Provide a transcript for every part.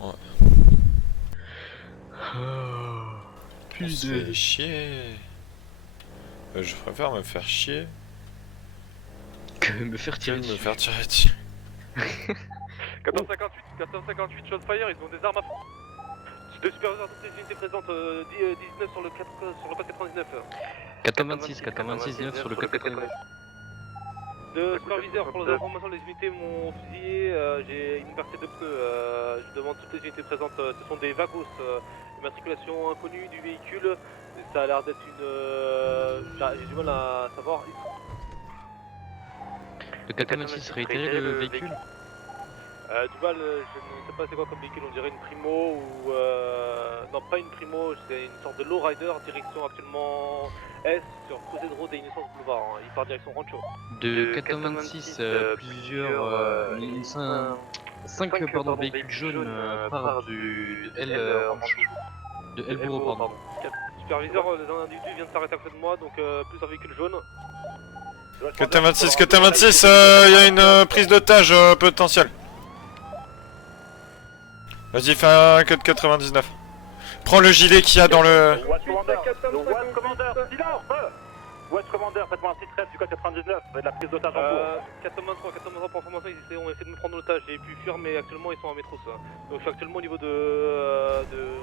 Ouais. Plus On se de... fait chier. Je préfère me faire chier Que me faire que tirer me dessus. faire tirer dessus. 1458, shot fire, ils ont des armes à feu. Deux superviseurs, toutes les unités présentes, 19 sur le code 99. 86, 9 sur le 499. Deux superviseurs, pour les informations, les unités m'ont fusillé, j'ai une partie de pneus, je demande toutes les unités présentes, ce sont des Vagos, immatriculation inconnue du véhicule, ça a l'air d'être une... j'ai du mal à savoir. Le 86, réitérer le véhicule. Du mal, je ne sais pas c'est quoi comme véhicule, on dirait une Primo ou... non, pas une Primo, c'est une sorte de lowrider, direction actuellement Est sur Crusade Road et Innocence Boulevard, hein. Il part direction Rancho. De 86, plusieurs... 5 véhicules jaunes partent du L Rancho. De El Burro, pardon. Superviseur, les individus viennent de s'arrêter à côté de moi, donc plus un véhicule jaune. 426, il y a une prise d'otage potentielle. Vas-y, fais un code 99. Prends le gilet qu'il y a dans le... West Commander, silence! West Commander, faites-moi un site rep du code 99, de la prise d'otage en cours. 423 pour information, ils ont essayé de me prendre en otage, j'ai pu fuir mais actuellement ils sont en métro ça. Donc je suis actuellement au niveau de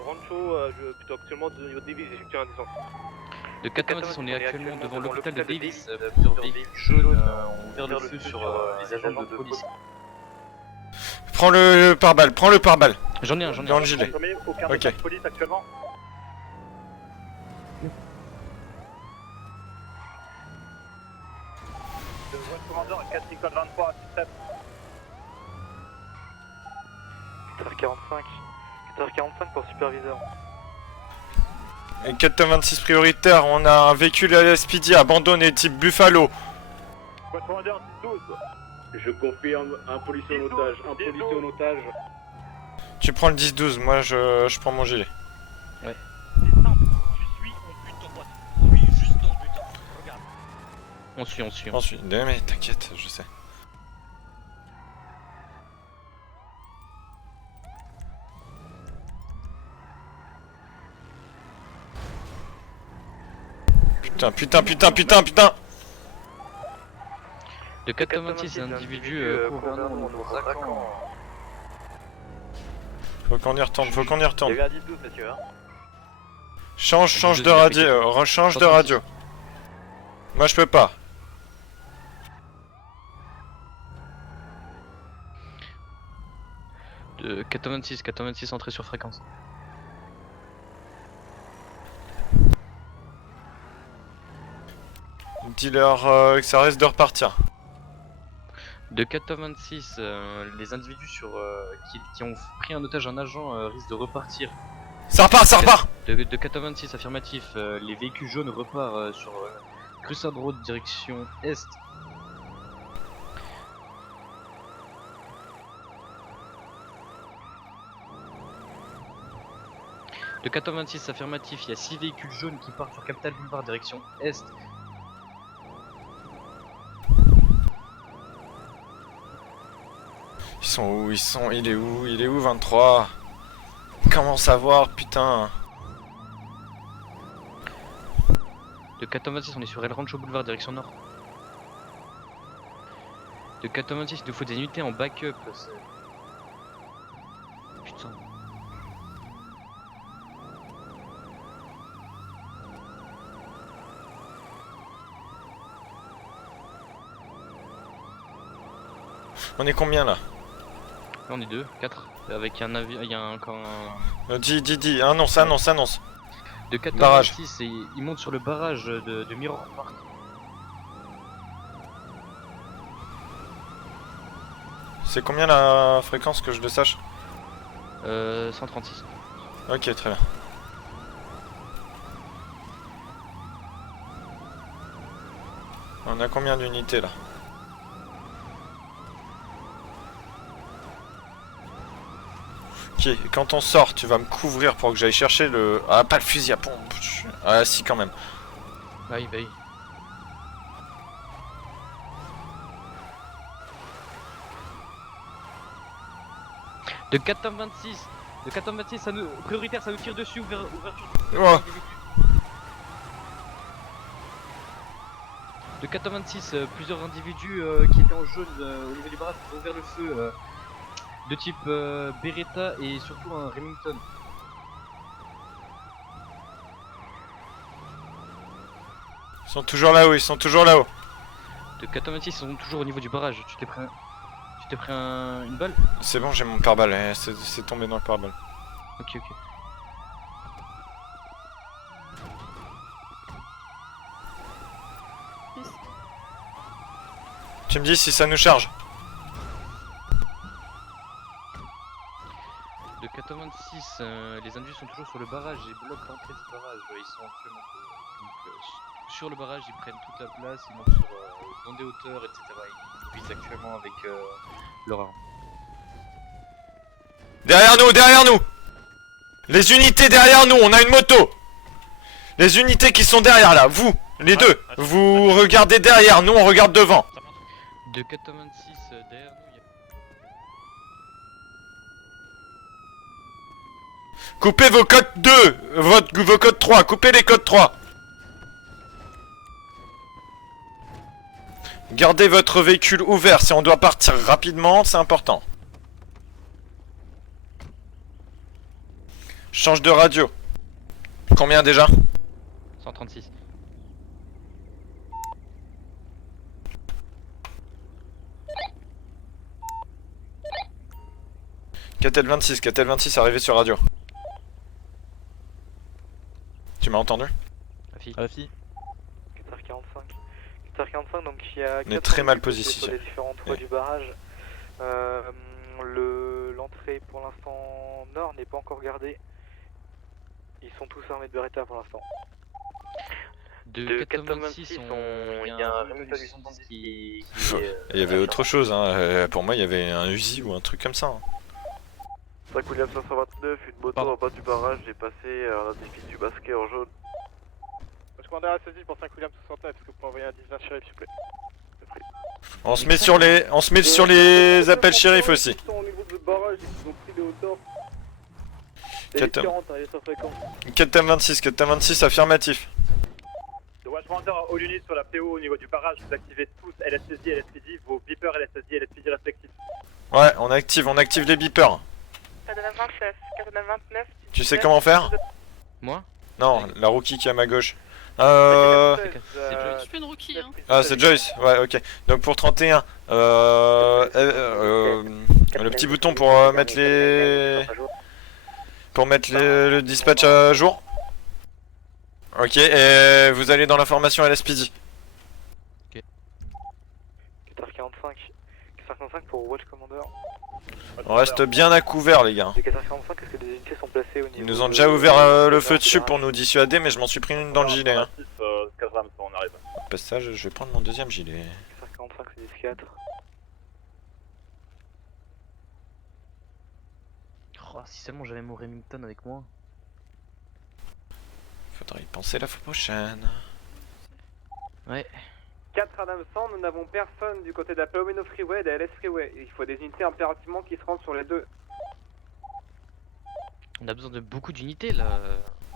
Rancho, plutôt actuellement au niveau de Davis, j'ai effectué un descente. De 86, on est actuellement devant l'hôpital de Davis. Plusieurs véhicules jaunes ont ouvert le feu sur les agents de police. Prends le pare-balles, prends le pare-balles. J'en ai un. Dans le gilet. Aucun Ok. message police actuellement. De West Commander, 4 code 23, site rep. 4h45 pour superviseur. Et 426 prioritaire, on a un véhicule à l'SPD abandonné type Buffalo. West Commander, 12. Je confirme, un policier en otage, un policier en otage. Tu prends le 10-12, moi je prends mon gilet. C'est simple, tu suis, on bute ton pote. Suis juste ton but. Regarde. On suit. Ensuite, mais t'inquiète, je sais. Putain. De 86, un individu gouvernant au Racan. Faut qu'on y retourne. Il y a eu un 10-12, messieurs. Hein. Change de radio, rechange de radio. Moi je peux pas. De 86, entrée sur fréquence. Dis-leur que ça risque de repartir. De 426, les individus qui ont pris en otage un agent risquent de repartir. Ça repart. De 426, affirmatif, les véhicules jaunes repartent sur Crusade Road direction Est. De 426, affirmatif, il y a 6 véhicules jaunes qui partent sur Capital Boulevard direction Est. Ils sont où? Il est où 23? Comment savoir, putain? De 426, on est sur El Rancho Boulevard direction Nord. De 426, il nous faut des unités en backup. Putain. On est combien là? Là on est 2, 4. Avec un navire, il y a encore un... Dis, annonce. De 426, et il monte sur le barrage de Mirror Park. C'est combien la fréquence que je le sache? 136. Ok, très bien. On a combien d'unités là? Ok, quand on sort, tu vas me couvrir pour que j'aille chercher le... Ah, pas le fusil à pompe. Ah, si, quand même. Bah oui. De 426, De 426, ça nous... prioritaire, ça nous tire dessus, ouverture. Oh. De 426, plusieurs individus qui étaient en jaune au niveau du barrage ont ouvert le feu de type Beretta et surtout un Remington. Ils sont toujours là-haut, ils sont toujours là-haut. De 426, ils sont toujours au niveau du barrage. Tu t'es pris, une balle? C'est bon, j'ai mon pare-balles, c'est tombé dans le pare-balles. Ok, ok. Tu me dis si ça nous charge. De 426, les individus sont toujours sur le barrage et bloquent l'entrée du barrage. Ils sont actuellement sur le barrage, ils prennent toute la place, ils montent sur dans des hauteurs, etc. Ils visent actuellement avec leur arme. Derrière nous! Les unités derrière nous, on a une moto! Les unités qui sont derrière là, vous, les deux, vous regardez derrière, nous on regarde devant. De 426, derrière nous, il y a... Coupez vos codes 2, vos codes 3, coupez les codes 3. Gardez votre véhicule ouvert, si on doit partir rapidement, c'est important. Change de radio. Combien déjà? 136. Catel 26 arrivé sur radio. Tu m'as entendu? Rafi. 4h45, donc il y a... On est très mal positionné. Sur les différentes voies du barrage. L'entrée pour l'instant nord n'est pas encore gardée. Ils sont tous armés de Beretta pour l'instant. De 426, il y a un Remington 110 qui Il y avait autre chose, hein. Pour moi il y avait un Uzi ou un truc comme ça. Hein. 5 William 529, une moto en bas du barrage, j'ai passé un individu du basket en jaune. Je commande à SSI pour 5 William 69, est-ce que vous pouvez envoyer un 10 vers shérif s'il vous plaît? On se met sur les appels shérif aussi. Ils sont au niveau du barrage, ils ont pris des hauteurs. Catem. 40, il est sur fréquence. Catem 26 affirmatif. Le Watchmander all unit sur la PO au niveau du barrage, vous activez tous LSSD, LSPD, vos beepers LSSD et LSPD respectifs. Ouais, on active les beepers. 29. Tu sais comment faire? Moi? Non, la rookie qui est à ma gauche. C'est Je fais une rookie, hein. Ah, c'est Joyce, ouais, ok. Donc pour 31, le petit bouton pour mettre le dispatch à jour. Ok, et vous allez dans l'information LSPD. 4h45, 4h45 pour Watch Commander. On reste bien à couvert, les gars. De 4h45, est-ce que des unités sont placées au niveau... Ils nous ont déjà ouvert le feu dessus pour nous dissuader, mais je m'en suis pris une dans le gilet. Hein. On arrive. Au passage, je vais prendre mon deuxième gilet. 4h45, c'est 10-4. Oh, si seulement j'avais mon Remington avec moi. Faudrait y penser la fois prochaine. Ouais. 4 à 900, nous n'avons personne du côté de la Palomino Freeway et de la LS Freeway. Il faut des unités impérativement qui se rendent sur les deux. On a besoin de beaucoup d'unités là.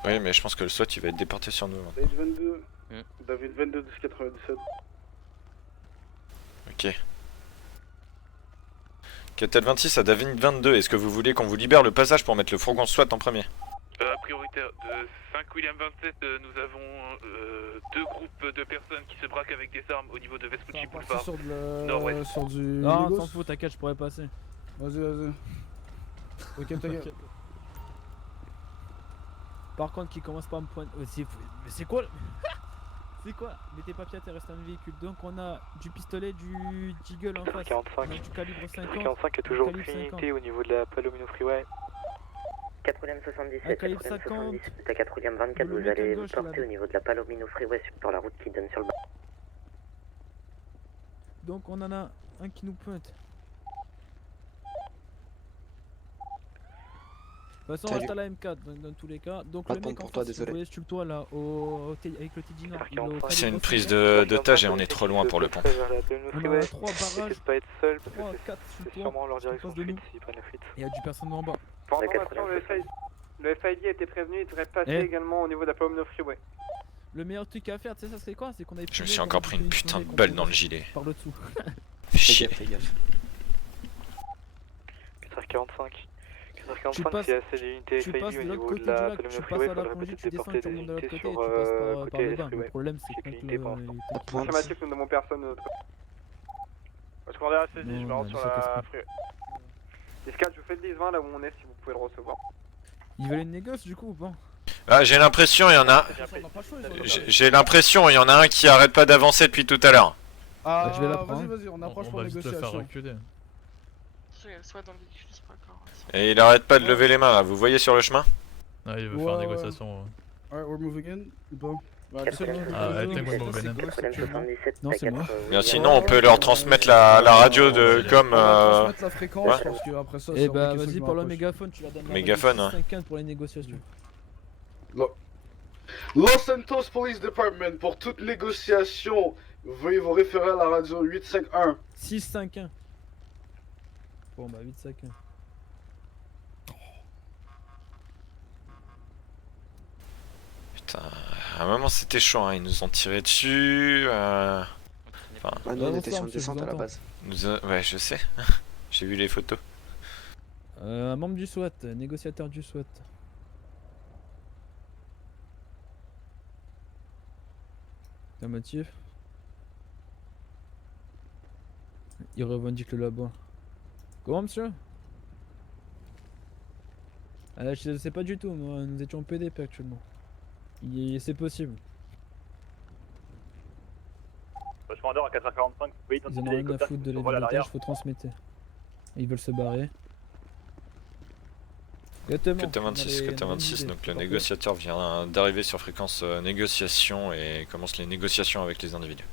Oui, mais je pense que le SWAT il va être déporté sur nous. Hein. David 22, 97. Ok. Catel 26 à David 22, est-ce que vous voulez qu'on vous libère le passage pour mettre le fourgon SWAT en premier? Prioritaire de 5 William 27, nous avons deux groupes de personnes qui se braquent avec des armes au niveau de Vespucci Boulevard. Nord-ouest. Sur du... Non, t'en fous, t'inquiète, je pourrais passer. Vas-y. Ok, t'inquiète. Par contre, qui commence pas à me pointer. Mais c'est quoi c'est quoi? Mettez papier à terre, reste un véhicule. Donc on a du pistolet, du Deagle en face. 45. On a du calibre 50. 45 est toujours calibre une 50. unité au niveau de la Palomino Freeway. 4 William 77, Un calibre 4 William 50. 77 à 4 William 24, Le vous mec à allez gauche, porter là. au niveau de la Palomino Freeway sur la route qui donne sur le bas. Donc on en a un qui nous pointe. De toute façon, on reste à la M4 dans tous les cas. Donc le mec en face, si vous voyez sur le toit là, avec le TD Nord, il est au C'est calibre une prise 50. d'otage et on est trop loin pour le pont. On a 3 barrages, pas être seul parce 3, que 4 sur le c'est toit. sûrement leur sur direction face de de nous. fuite s'ils prennent la fuite. Il y a du personne en bas. De 80. Le FID a été prévenu, il devrait passer également au niveau de la Palomino Freeway. Le meilleur truc à faire, tu sais ça c'est quoi? C'est qu'on avait Je me suis encore pris une putain de balle dans le gilet. par le dessous. Fais chier. 4h45. Tu 4h45, passes- c'est assez d'unités Tu FID passes au de l'autre niveau côté de du la lac, Palomino tu passes Freeway, à la faudrait plongée, peut-être tu descends, déporter tu des remontes de l'autre unités côté et sur tu passes par côté le bas. freeway. Le problème c'est que Sécurité pour quand l'instant. Affirmatif, nous n'avons personne de notre côté. West Commander a saisi, je me Non, rends mais sur ça la casse freeway. Escale, je vous fais le 10-20 là où on est si vous pouvez le recevoir. ils veulent une négoce du coup ou pas? Ah, j'ai l'impression, il y en a. On n'a pas le choix, ils ont- J'ai l'impression, il y en a un qui arrête pas d'avancer depuis tout à l'heure. Ah, je vais la prendre. vas-y, on approche pour négociation. reculer. Soit dans le véhicule, c'est pas encore. Et il arrête pas de lever les mains là, vous voyez sur le chemin? Ah, il veut Ouais, faire ouais. négociation. Alright, we're moving in. Ou pas? Bah, Quatre- c'est bon, Ah, vas-y, ouais, vas-y. moi, Venom. 477, Non, c'est moi. Bien, sinon on peut leur transmettre la radio de comme On va transmettre la fréquence ouais. parce que après ça, Eh c'est bah compliqué, vas-y je par le m'approche. mégaphone, tu leur donnes la Mégaphone, radio hein. 651 pour les négociations. Los Santos Police Department, pour toute négociation, veuillez vous référer à la radio 851. 651. Bon bah 851. Putain, à un moment c'était chaud, hein. Ils nous ont tiré dessus. nous, on était sur une descente à la base. Ouais, je sais. J'ai vu les photos. Un membre du SWAT, négociateur du SWAT. Un motif. Il revendique le labo. Comment monsieur? Ah, je sais pas du tout, moi, nous étions en PDP actuellement. C'est possible. West Commander à 4h45, vous pouvez Ils en identifier ont rien à l'hélicoptère foutre qui de se vole à l'arrière. l'hélicoptère, faut transmettre. Ils veulent se barrer. Exactement. Côté 26, côté 26, donc le négociateur vient d'arriver sur fréquence négociation et commence les négociations avec les individus.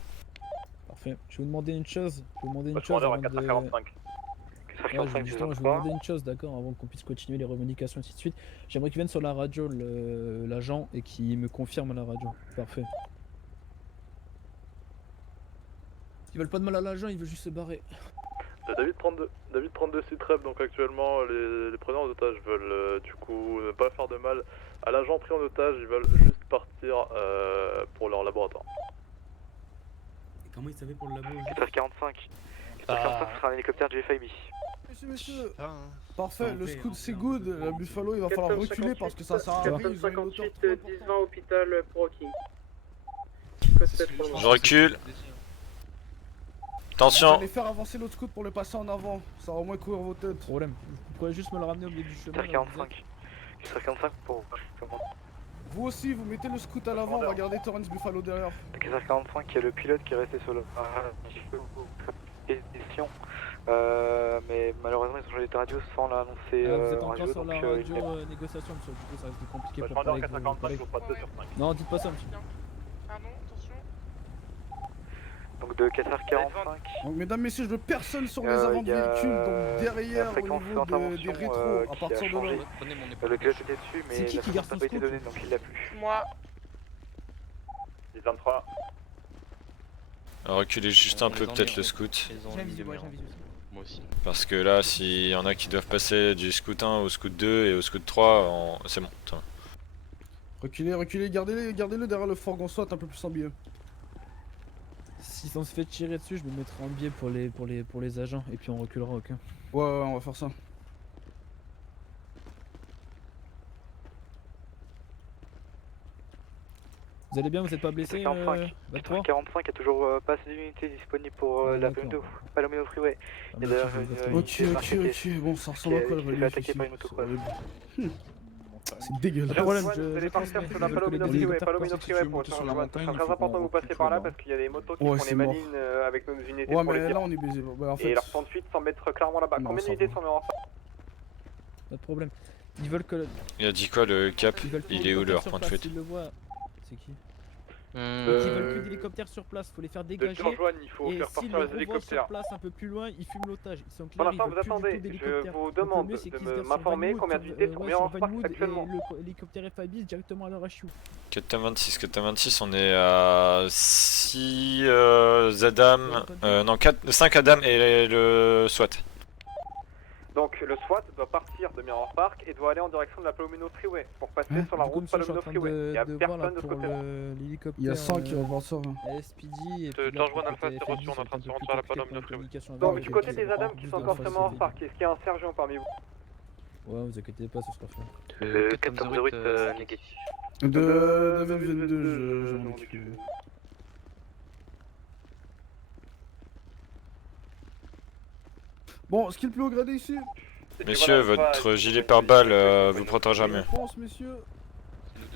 Parfait. Je vais vous demander une chose. Je vais vous demander une West chose Commander à avant de... 4h45. Ouais, justement, je vais vous demander une chose, d'accord, avant qu'on puisse continuer les revendications et ainsi de suite. J'aimerais qu'il vienne sur la radio, l'agent, et qu'il me confirme à la radio. Parfait. Ils veulent pas de mal à l'agent, ils veulent juste se barrer. David 32 Citrep, donc actuellement les preneurs en otage veulent du coup ne pas faire de mal à l'agent pris en otage, ils veulent juste partir pour leur laboratoire. Et comment ils savaient pour le labo? 4h45. 4h45, ce sera un hélicoptère du FIB. Messieurs, parfait, le scout c'est good, la Buffalo il va falloir reculer parce que ça sert à rien. 458, 10-20 hôpital pour Hawking. Je recule. Attention. Allez faire avancer l'autre scout pour le passer en avant, ça va au moins couvrir vos têtes. Problème. Vous pourrez juste me le ramener au milieu du chemin. là où vous 4h45. 4h45 pour... Vous aussi, vous mettez le scout à l'avant, on va garder Torrance Buffalo derrière. 4h45, il y a le pilote qui est resté sur le... édition. Mais malheureusement ils ont changé de radio sans l'annoncer êtes. Vous êtes en encore radio, sur donc la il radio est- négociation, monsieur. Du coup, ça risque de compliquer West pour Commander parler à avec vos 4h45, collègues. je vous pas 2 sur 5. Non, dites pas ça, monsieur. Pardon, attention. Donc de 4h45. Donc, mesdames, messieurs, je veux personne sur les avant de y a véhicule, donc derrière la au fréquence niveau des d'intervention, rétros, à qui a partir de changé. là. Prenez mon épaule. Le pilote était dessus, mais C'est qui la garde fréquence n'a son pas été scout donnée, donc il l'a plus. Moi. 10-23. Reculer juste un peu Les peut-être ennuis, le scout. Ils ont J'ai un mis visu, des ouais, murs. j'ai un visu aussi. Moi aussi. Parce que là, s'il y en a qui doivent passer du scout 1 au scout 2 et au scout 3, c'est bon. ça va. Reculez, reculez, gardez-le derrière le fourgon SWAT un peu plus en biais. Si on se fait tirer dessus, je me mettrai en biais pour les agents et puis on reculera, ok. Ouais, on va faire ça. Vous allez bien, vous êtes pas blessé 4h45. 23 4h45, il y a toujours pas assez d'unités disponibles pour la d'accord. Palomino Freeway. Il y a d'ailleurs une Ok, unité ok, marquée ok, bon, ça ressemble à quoi le qui s'est fait relief attaquer ici? par une motopresse. C'est dégueulasse. Pas de problème, Vous allez partir sur la Palomino Freeway pour sur la montagne, c'est très important que vous passiez par là parce qu'il y a des motos qui Ouais, font c'est les mort. malines avec nos unités Ouais, pour les mais tirs. là on est baisé. Bah, en Et fait, leur temps de fuite semble être clairement là-bas. Non, Combien ça d'unités va. sont en Pas de problème. Ils veulent que. Il a dit quoi le cap? Ils veulent Il est où leur sur point de place, fuite? Ils le voient. C'est qui? Ils Euh, veulent que d'hélicoptères sur place, faut les faire De dégager. Turjoine, il faut Et faire s'ils partir le les revoient sur hélicoptères. place un peu plus loin, ils fument l'otage. Ils sont Pour clairs, ils l'instant, veulent vous plus du tout attendez. Je d'hélicoptères. vous Donc, le demande mieux, c'est qu'ils se de garent sur m'informer Vanwood, combien d'unités, sur combien en face Vanwood, actuellement. et l'hélicoptère FIB directement à leur HU. 426, on est à 6 Adam, non 5 Adam et le SWAT. Donc le SWAT doit partir de Mirror Park et doit aller en direction de la Palomino Freeway pour passer sur la route Palomino Freeway. Il y a personne de ce côté. L'hélicoptère. Il y a 100 qui vont voir ça. SPD et puis George là, One Alpha, côté c'est reçu, FNJ, on est en train de c'est se un peu rendre sur la plus Palomino compliqué, Freeway. communication avec Donc eux, du côté et des puis, Adams en qui plus sont de encore la sur phase Mirror civile. Park, est-ce qu'il y a un sergent parmi vous? Ouais, vous inquiétez pas, ça sera fait. 408 négatif. De 22, j'en occupe. Bon, ce qui est le plus haut gradé ici. Messieurs, votre gilet pare-balles vous protégera mieux. Réponse, messieurs.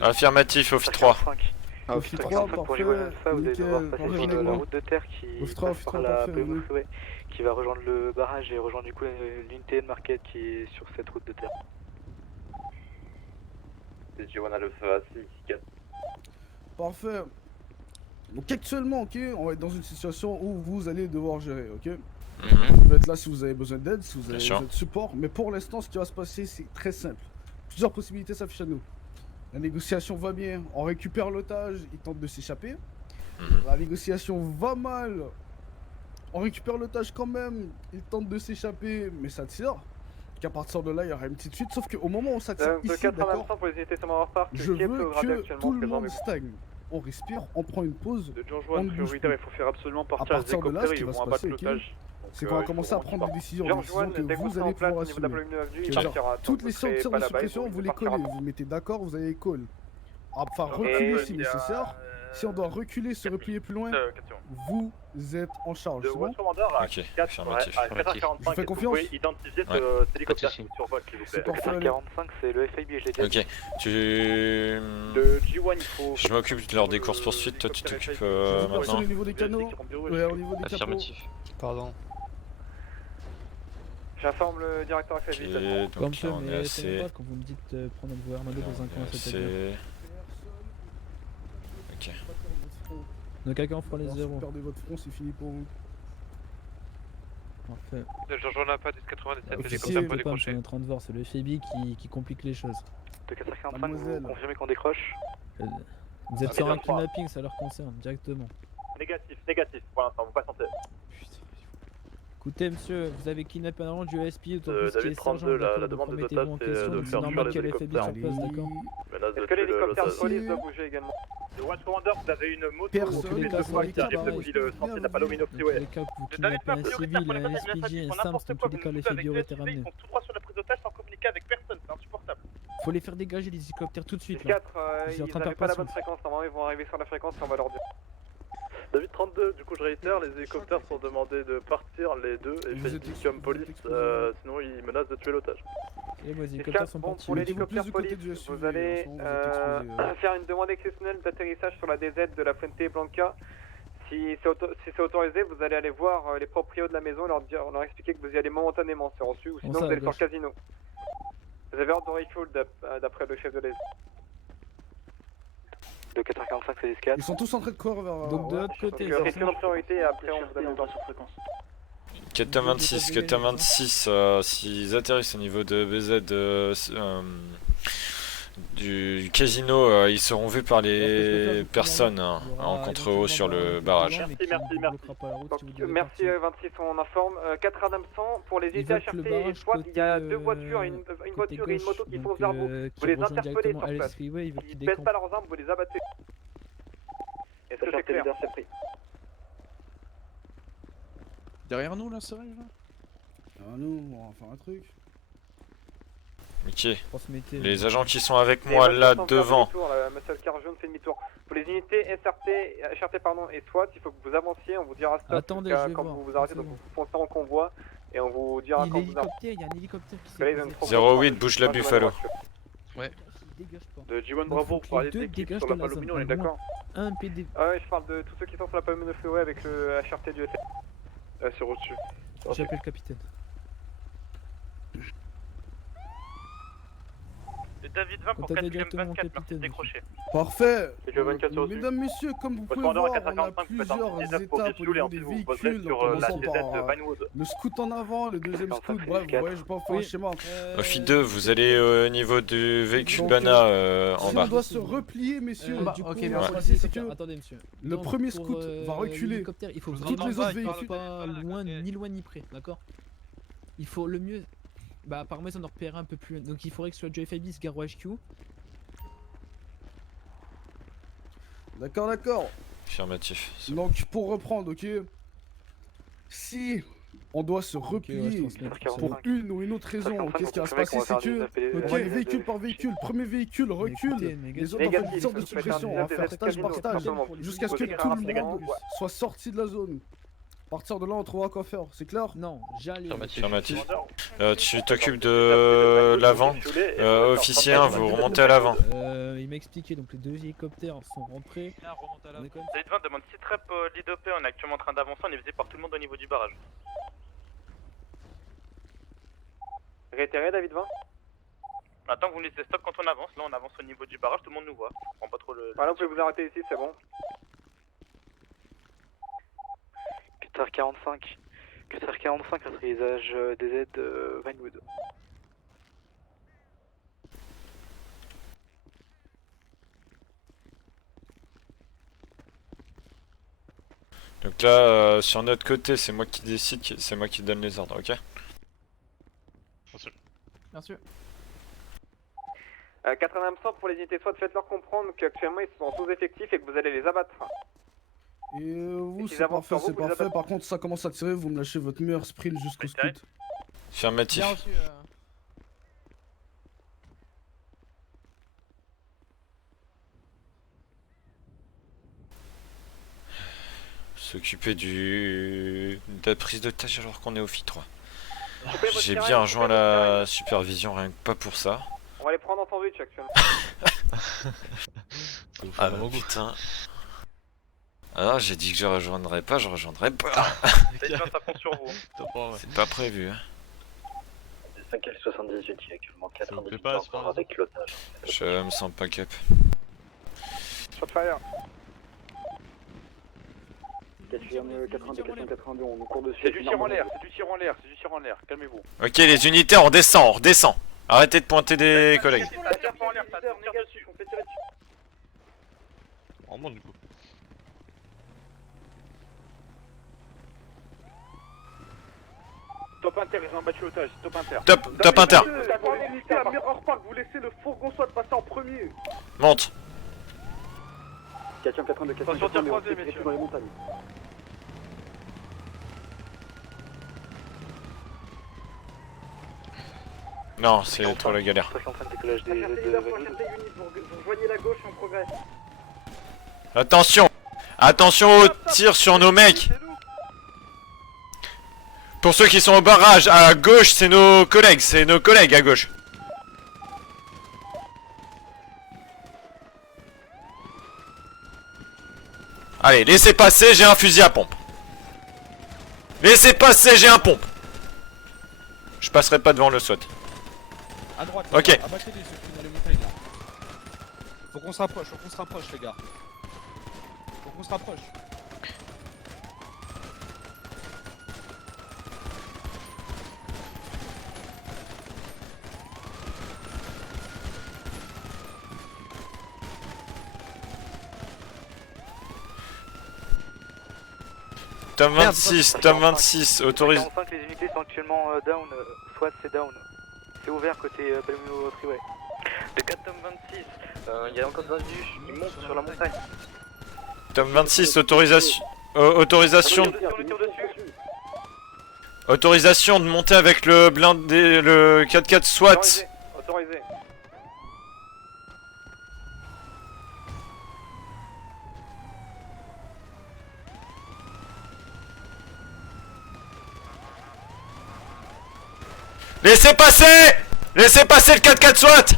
Affirmatif, Office 3. Office 3, parfait. Vous allez devoir Nickel. passer Parfait, sur la règlement. route de terre qui Office 3, passe Office par 3, la parfait, Palomino oui. Freeway, qui va rejoindre le barrage et rejoindre du coup l'unité de market qui est sur cette route de terre. C'est G1 Alpha 6, Parfait. Donc actuellement, ok, on va être dans une situation où vous allez devoir gérer, ok. Vous pouvez être là si vous avez besoin d'aide, si vous avez besoin de support, mais pour l'instant, ce qui va se passer, c'est très simple. Plusieurs possibilités s'affichent à nous. La négociation va bien, on récupère l'otage, il tente de s'échapper. La négociation va mal, on récupère l'otage quand même, il tente de s'échapper, mais ça tire. Qu'à partir de là, il y aura une petite suite, sauf qu'au moment où ça tire De ici, 4 à d'accord, 900 pour les unités sur Mirror Park, je qui est veux plus gradé que actuellement tout le présent monde avec vous. stagne. On respire, on prend une pause. De George on One, ne bouge prioritaire, plus. il faut faire absolument À partir les partir de là, ce hélicoptères, qui ils va se vont abattre passer, ok, l'otage. c'est qu'on va commencer à prendre des décisions, des George décisions One, que dès que vous serez allez en place pouvoir au niveau de la assumer. Palomino Avenue, il Ok. partira. Toutes les Tant que vous ceintures serez de pas là-bas, suppression, il vous les partira. collez, vous mettez d'accord, vous avez les call. Enfin, Et reculer si il y a, nécessaire. Si on doit reculer, se replier plus loin, vous êtes en charge. De C'est bon Watch Commander à Ok, 4, affirmatif. à 4h45, Je vous fais est-ce que vous confiance. pouvez identifier Ouais. cet hélicoptère Pas de qui survole, s'il vous C'est plaît. parfait. 45, c'est le FIB, je l'ai déjà dit. Ok, tu... De G1, il faut... Je m'occupe de lors des courses poursuites, toi tu t'occupes Personne maintenant. au niveau des canaux. Ouais, au niveau des capots. Affirmatif. Pardon. J'informe le directeur Ok, FIB. Comme donc ça, là on est mais c'est assez... pas quand vous me dites prendre un Armado dans un coin, c'est-à-dire. assez... Ok. Donc quelqu'un fera les Alors, si zéros. vous perdez votre front, c'est fini pour vous. Parfait. George One Alpha 1097, Officier, hélicoptère pas je sais pas, je suis décroché. en train de voir, c'est le FIB qui complique les choses. De 445, Mademoiselle. vous confirmez qu'on décroche? Vous êtes Ah, sur un bien, trois. kidnapping, ça leur concerne directement. Négatif, négatif, pour l'instant, vous patientez. Écoutez monsieur, vous avez kidnappé un agent du ASP, d'autant plus David qui est sergent, 32, la d'accord, demande donc des remettez-vous en otages, c'est question, de donc c'est faire normal fuir qu'il y ait les le FIB sur hélicoptères. place, d'accord. Menace de Est-ce que tuer l'hélicoptère de l'otage. police doit bouger également? De Watch Commander, vous avez une moto Personne. occupée Dans de tous fois les qui cas, arrive pareil. depuis le sentier de la Palomino Dans tous Freeway. les cas, vous Je donne kidnappez un priorité civil, pour les un votes SPJ, un administratifs, SAMS, n'importe dans quoi, tous les cas, vous le discutez FIB aurait avec été les ramené. civils, ils sont tout droit sur la prise d'otage sans communiquer avec personne, c'est insupportable. Faut les faire dégager les hélicoptères tout de suite là. 4, Ils sont en ils train de n'avaient faire pas la pression. bonne fréquence, normalement ils vont arriver sur la fréquence et on va leur dire. David 32, du coup je réitère, les hélicoptères sont demandés de partir, les deux, et Vous fait êtes comme vous police, êtes exposé. sinon ils menacent de tuer l'otage. Et vos Les hélicoptères 4, sont bon, partis. pour Mettez-vous plus l'hélicoptère du côté police, du SUV, vous allez en ce moment, vous êtes exposé, faire une demande exceptionnelle d'atterrissage sur la DZ de la Fuente Blanca. Si c'est autorisé, vous allez aller voir les proprios de la maison et leur expliquer que vous y allez momentanément, c'est reçu, ou sinon ça, vous à allez faire gauche. casino. Vous avez ordre de recul d'après le chef de l'ES. De 445, c'est 10-4. Ils sont tous en train de courir vers. Donc de l'autre côté, Donc, c'est restez ça. en priorité et après on vous donne le temps. Keta 26, Keta 26, s'ils atterrissent au niveau de BZ du casino, ils seront vus par les personnes en contre-haut sur le barrage. Merci 26, on informe. 4 Adam 100 pour les unités HRT et SWAT, il y a deux voitures, une voiture et une moto qui foncent vers vous. Vous les interpellez sur place. Ils ne baissent pas leurs armes, vous les abattez. Est-ce que c'est clair? Derrière nous là, sérieux là? Ah nous, on va faire un truc. Ok. Transmettez. Les agents qui sont avec moi là devant. La muscle car jaune fait demi-tour. Pour les unités HRT pardon, et SWAT, il faut que vous avanciez, on vous dira stop. Attendez, je vais quand voir. vous vous arrêtez, donc vous foncez en convoi et on vous dira quand vous arrêtez. Il y a un hélicoptère qui Allez, s'est donne posé. 08, bouge la Buffalo. Ouais. Il dégage pas. De G1 Donc, Bravo, faut vous que parlez les deux d'équipe dégagent sur la de la Palomino, zone. on est d'accord? Un PD. Ah ouais, je parle de tous ceux qui sont sur la Palomino Freeway avec le HRT du FF. C'est au-dessus. J'appelle le capitaine. David 20 pour Contactez 4 directement mon 24, merci capitaine. décroché. Parfait. Et le 24 sur Mesdames, messieurs, comme vous pouvez Commandant voir, on a 445, vous faites un plusieurs 19 pour étapes au Visual et niveau ensuite des vous poserez véhicules, sur en la commençant DZ par Vinewood. le scoot en avant, le deuxième scoot, bref, vous voyez, je vais pas faire un Oui. schéma. Offi 2, vous allez au niveau du véhicule Donc, Bana en Si bas. on doit se replier, messieurs, Du du coup, coup, on la va stratégie, c'est passer- que Attendez, monsieur. le Donc, premier pour, scout va reculer. l'hélicoptère, il faut Toutes vraiment les pas autres véhicules. pas loin, ni loin ni près, d'accord? Il faut le mieux. Bah apparemment ils en ont repéré un peu plus. Donc il faudrait que ce soit Joy Fabis, Garo HQ. D'accord, d'accord. Affirmatif. Donc pour reprendre, ok. Si on doit se replier pour une ou une autre raison, qu'est-ce qui va se passer, c'est que véhicule par véhicule, premier véhicule recule, les autres ont fait une sorte de suppression, on va faire stage par stage, jusqu'à ce que tout le monde soit sorti de la zone. À partir de là, on trouvera quoi faire, c'est clair? Non, j'allais. Affirmatif. Tu t'occupes de l'avant. Officier 1, vous remontez à l'avant. Il m'a expliqué, donc les 2 hélicoptères sont rentrés. David 20 demande 6 trap lead OP, on est actuellement en train d'avancer, on est visé par tout le monde au niveau du barrage. Réitéré David 20. Attends que vous me laissez stop quand on avance, là on avance au niveau du barrage, tout le monde nous voit. Je prends pas trop le... Voilà, vous pouvez vous arrêter ici, c'est bon. 4h45, atterrissage DZ Vinewood. Donc là, sur notre côté, c'est moi qui décide, c'est moi qui donne les ordres, ok? Bien sûr. 80% pour les unités SWAT, faites-leur comprendre qu'actuellement ils sont en sous-effectif et que vous allez les abattre. Et vous, c'est parfait, c'est parfait. Par contre, ça commence à tirer, vous me lâchez votre meilleur sprint jusqu'au scout. Affirmatif. S'occuper de la prise d'otage alors qu'on est au FI 3. J'ai bien rejoint la supervision, rien que pas pour ça. On va les prendre en sandwich actuellement. Ah putain. Alors j'ai dit que je rejoindrais pas, je rejoindrais pas. C'est pas prévu. Hein. 5L78, il y a actuellement 4 individus avec l'otage. Je me sens pas cap. Shotfire. 82, on nous court dessus. C'est du tir en l'air, c'est du tir en l'air, c'est du tir en l'air, calmez-vous. Ok les unités, on redescend. Arrêtez de pointer des collègues. Ça tire pas en l'air, ça tire dessus, on fait tirer dessus. On remonte du coup. Top inter, ils ont battu l'otage, top inter. Top inter. À Mirror Park, vous laissez le fourgon soit passer en premier. Monte. 482, 482, messieurs. Dans les montagnes. Non, c'est trop la galère. Vous rejoignez la gauche, on progresse. Attention. Attention aux tirs sur nos mecs. Pour ceux qui sont au barrage, à gauche, c'est nos collègues à gauche. Allez, laissez passer, j'ai un fusil à pompe. Laissez passer, j'ai un pompe. Je passerai pas devant le SWAT. À droite, ok. Abattez-les ceux qui sont dans les montagnes là. Faut qu'on se rapproche, les gars. Faut qu'on se rapproche. Tome 26, autorise. 45, les unités sont actuellement down, soit c'est down. C'est ouvert côté Palomino Freeway. De 4 tome 26, il y a encore des individus qui montent sur la montagne. Tome 26, autorisation de monter avec le blindé, le 4x4 SWAT. Autorisé. Laissez passer le 4x4 SWAT.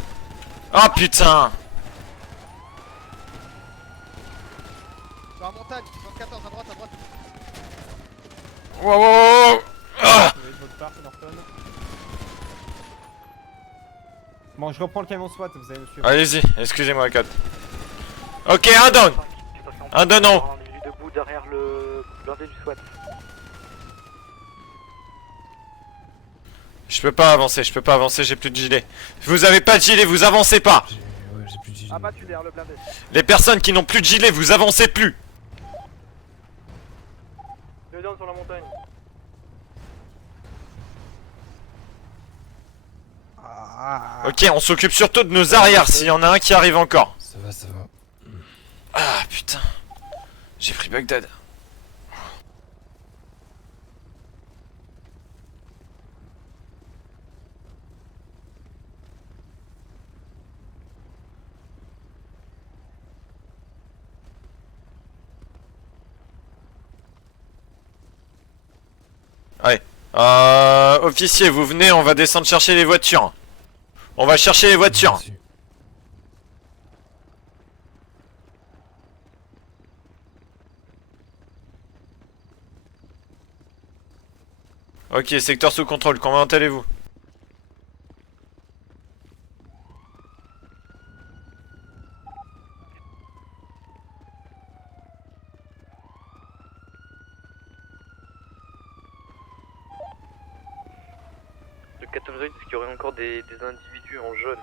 Oh putain. Dans la montagne, 74 à droite, Wow. Ah. Bon, je reprends le camion SWAT, vous allez me suivre. Allez-y, excusez-moi 4. Ok, un down. Un down en haut. Debout derrière le blindé du SWAT. Je peux pas avancer, j'ai plus de gilet. Vous avez pas de gilet, vous avancez pas. Ouais, j'ai plus de gilet. Abattu derrière le blindé. Les personnes qui n'ont plus de gilet, vous avancez plus. Le down sur la montagne. Ok, on s'occupe surtout de nos arrières s'il y en a un qui arrive encore. Ça va, ça va. Ah putain. J'ai pris Bagdad. Ouais. Officier, vous venez, on va descendre chercher les voitures. On va chercher les voitures. Ok, secteur sous contrôle, comment allez-vous? Le 14 est-ce qu'il y aurait encore des individus en jaune?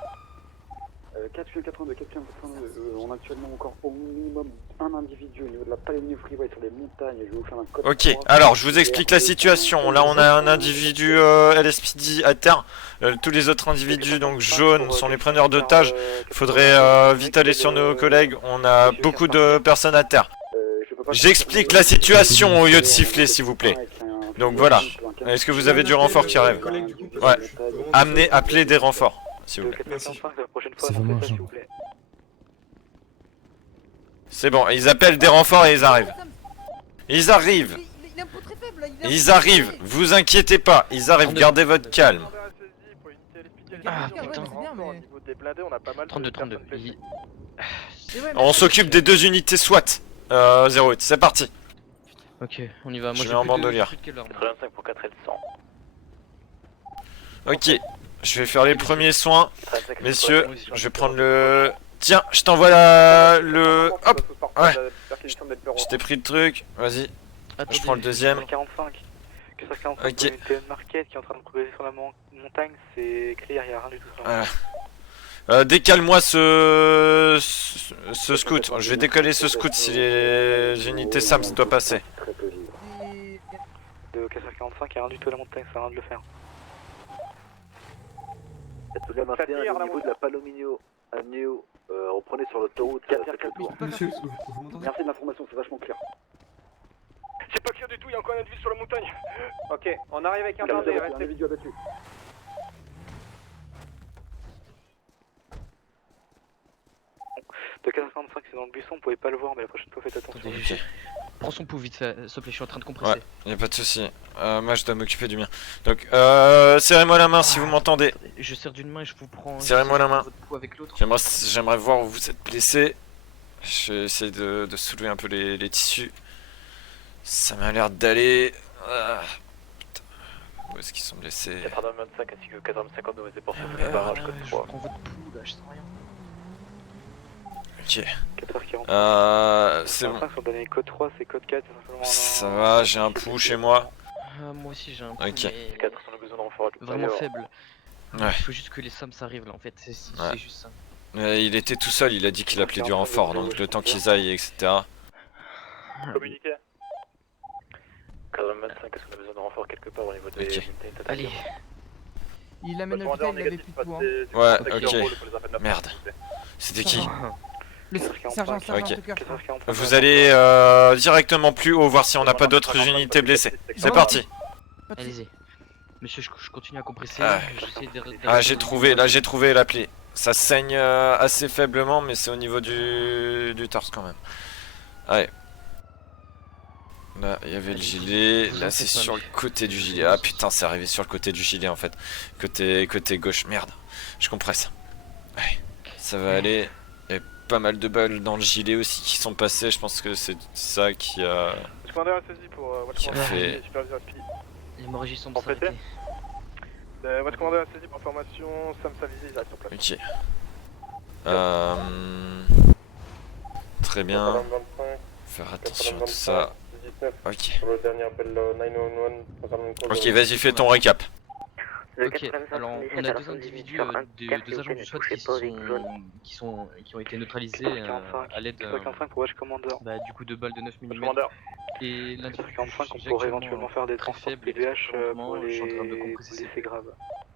482, on a actuellement encore au minimum un individu au niveau de la Palomino Freeway sur les montagnes. Je vais vous faire un code. Ok, alors je vous explique la situation. Là on a un individu LSPD à terre. Tous les autres individus donc jaunes sont les preneurs d'otages. Faudrait vite aller sur nos collègues. On a beaucoup de personnes à terre. J'explique la situation au lieu de siffler s'il vous plaît. Donc voilà. Est-ce que vous avez du renfort qui arrive? Ouais. Appelez des renforts s'il vous plaît. C'est vraiment urgent. C'est bon, ils appellent des renforts et ils arrivent. Ils arrivent. Ils arrivent, vous inquiétez pas, ils arrivent, gardez votre calme. Ah putain. 32. On s'occupe des deux unités SWAT. 08, c'est parti. Ok, on y va. Moi je vais en bandolière. 85 pour 4 L 100. Ok, je vais faire les premiers soins. Messieurs, je vais prendre le... Tiens, je t'envoie le... Hop. Ouais. Je t'ai pris le truc, vas-y. Je prends le deuxième. 45. Que ça 45 Ok. une marquette qui est en train de progresser sur la montagne, c'est clear, il y a rien du tout sur la montagne. Voilà. Décale-moi ce scout. Je vais décoller ce scout si les unités SAMS doivent passer. De KSR45, il n'y a rien du tout à la montagne, ça sert à rien de le faire. Tout le maintien au niveau de la Palomino Avenue, reprenez sur l'autoroute. Monsieur, vous m'entendez? Merci de l'information, c'est vachement clair. C'est pas clair du tout, il y a encore un individu sur la montagne. Ok, on arrive avec un blindé, Un individu abattu. De KSR45, c'est dans le buisson, vous pouvez pas le voir, mais la prochaine fois faites attention. Attendez, prends son pouls vite fait, s'il te plaît, je suis en train de compresser. Ouais, y'a pas de souci. Moi je dois m'occuper du mien. Donc, serrez-moi la main si vous m'entendez. Je serre d'une main et je vous prends. Serrez-moi la main. Votre pouls avec l'autre. J'aimerais voir où vous êtes blessé. Je vais essayer de soulever un peu les tissus. Ça m'a l'air d'aller. Putain. Où est-ce qu'ils sont blessés? 425 ainsi que 452 vous êtes pour Je prends votre pouls là, je sens rien. Ok. 4h40. C'est bon. Sont donnés code 3, c'est code 4. Ça va, j'ai un pouls chez moi. Moi aussi j'ai un pouls, Ok. mais vraiment faible. Ouais. Il faut juste que les SAMS arrivent là en fait, c'est juste ça. Il était tout seul, il a dit qu'il appelait du renfort, donc le temps qu'ils aillent, etc. Communiqué. 425, est-ce qu'on a besoin de renfort quelque part au niveau des unités? Allez. Il amène l'hôpital, il avait plus de poids. Ouais, ok. Merde. C'était qui? Le sergent Ok. Tucker. Vous allez directement plus haut, voir si on n'a pas d'autres unités blessées. C'est parti. Allez-y. Monsieur, je continue à compresser. Ah. J'ai trouvé l'appli. Ça saigne assez faiblement, mais c'est au niveau du torse quand même. Allez. Là, il y avait le gilet. Là, c'est sur le côté du gilet. Ah putain, c'est arrivé sur le côté du gilet en fait. Côté gauche. Merde. Je compresse. Ouais. Ça va aller. Il y a pas mal de balles dans le gilet aussi qui sont passées. Je pense que c'est ça qui a fait. L'hémorragie semble En fait, s'arrêter. Votre commandant a saisi pour information, Sam Salisé, il reste sur place. Ok. Très bien. Faire attention à tout ça. Ok. Ok, vas-y, fais ton récap. Ok, alors on a deux individus, deux agents du SWAT qui ont été neutralisés à l'aide du coup de balles de 9 mm. Et l'individu 45, on pourrait éventuellement faire des transports PDH pour les blessés graves.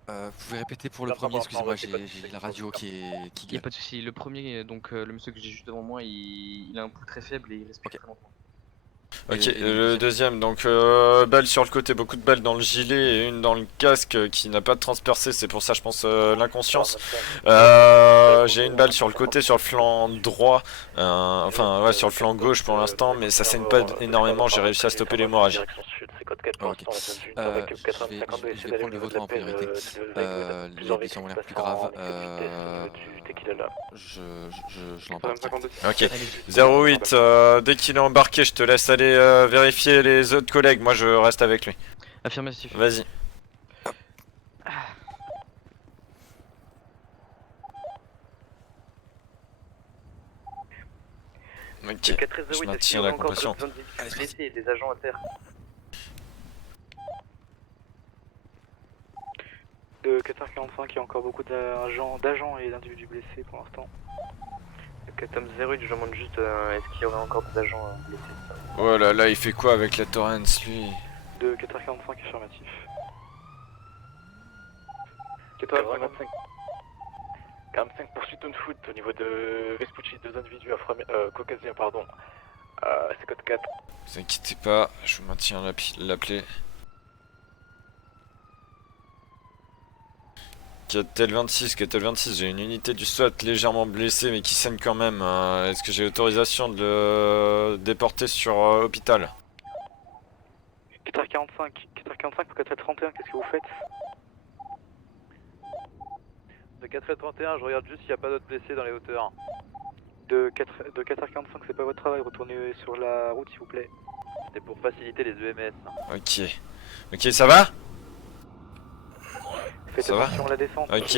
Vous pouvez répéter pour le premier, excusez-moi, j'ai la radio qui Il n'y a pas de souci. Le premier, donc le monsieur que j'ai juste devant moi, il a un pouls très faible et il respire très lentement. Ok, le deuxième, donc balle sur le côté, beaucoup de balles dans le gilet et une dans le casque qui n'a pas de transpercé, c'est pour ça je pense l'inconscience. J'ai une balle sur le côté, sur le flanc droit, enfin ouais sur le flanc gauche pour l'instant, mais ça saigne pas énormément, j'ai réussi à stopper l'hémorragie. Ok, je vais prendre le vôtre en priorité. Les blessures ont l'air plus graves. Je l'embarque. Ok, 08, dès qu'il est embarqué, je te laisse aller vérifier les autres collègues, moi je reste avec lui. Affirmatif. Vas-y. Ok, je maintiens la compression. Des agents à terre. De 4h45, il y a encore beaucoup d'agents et d'individus blessés pour l'instant. Tom 08, je demande juste est-ce qu'il y aurait encore des agents blessés. Oh là là, il fait quoi avec la Torrens lui? De 4h45 affirmatif. 4h45. 45 poursuite on foot au niveau de Vespucci, 2 individus caucasiens, pardon. C'est code 4. Ne vous inquiétez pas, je vous maintiens l'appelé. Catel 26, j'ai une unité du SWAT légèrement blessée mais qui saigne quand même. Est-ce que j'ai autorisation de le déporter sur hôpital? 4h45 pour 4h31, qu'est-ce que vous faites? De 4h31, je regarde juste s'il n'y a pas d'autres blessés dans les hauteurs. De 4h45, c'est pas votre travail, retournez sur la route s'il vous plaît. C'était pour faciliter les EMS. Ok. Ok, ça va? Faites attention à la descente. Ok.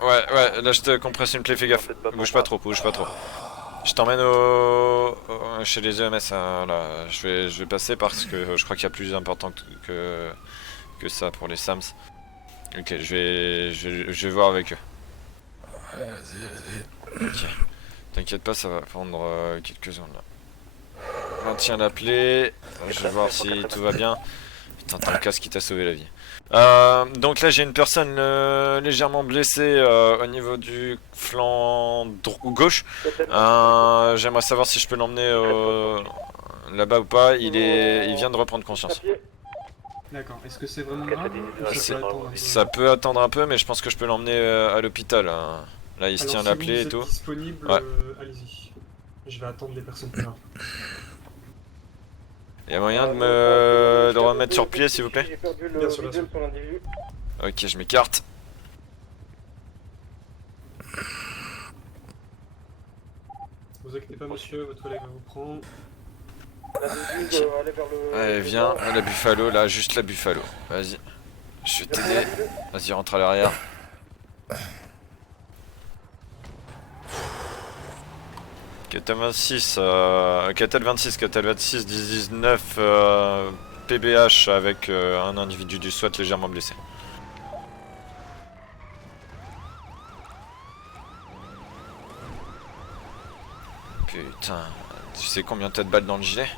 Ouais, là je te compresse une plaie, fais gaffe. Bouge pas trop. Je t'emmène chez les EMS, là. Je vais passer parce que je crois qu'il y a plus important que ça pour les SAMS. Ok, je vais voir avec eux. Vas-y. Ok. T'inquiète pas, ça va prendre quelques secondes là. Maintiens la plaie. Je vais voir si tout va bien. Putain, t'as le casque qui t'a sauvé la vie. Donc là j'ai une personne légèrement blessée au niveau du flanc gauche. J'aimerais savoir si je peux l'emmener là-bas ou pas. Il vient de reprendre conscience. D'accord, est-ce que c'est vraiment grave ou ça peut attendre un peu, mais je pense que je peux l'emmener à l'hôpital. Là il se tient la plaie et tout. Disponible, ouais. Allez-y. Je vais attendre les personnes plus graves. Il y a moyen de me remettre sur pied s'il vous plaît? Bien sûr. Ok, je m'écarte. Vous inquiétez pas monsieur, votre collègue va vous prendre. Allez, viens, la Buffalo, là, juste la Buffalo. Vas-y. Je vais t'aider. Vas-y, rentre à l'arrière. Catel 26, 10-19 PBH avec un individu du SWAT légèrement blessé. Putain, tu sais combien t'as de balles dans le gilet?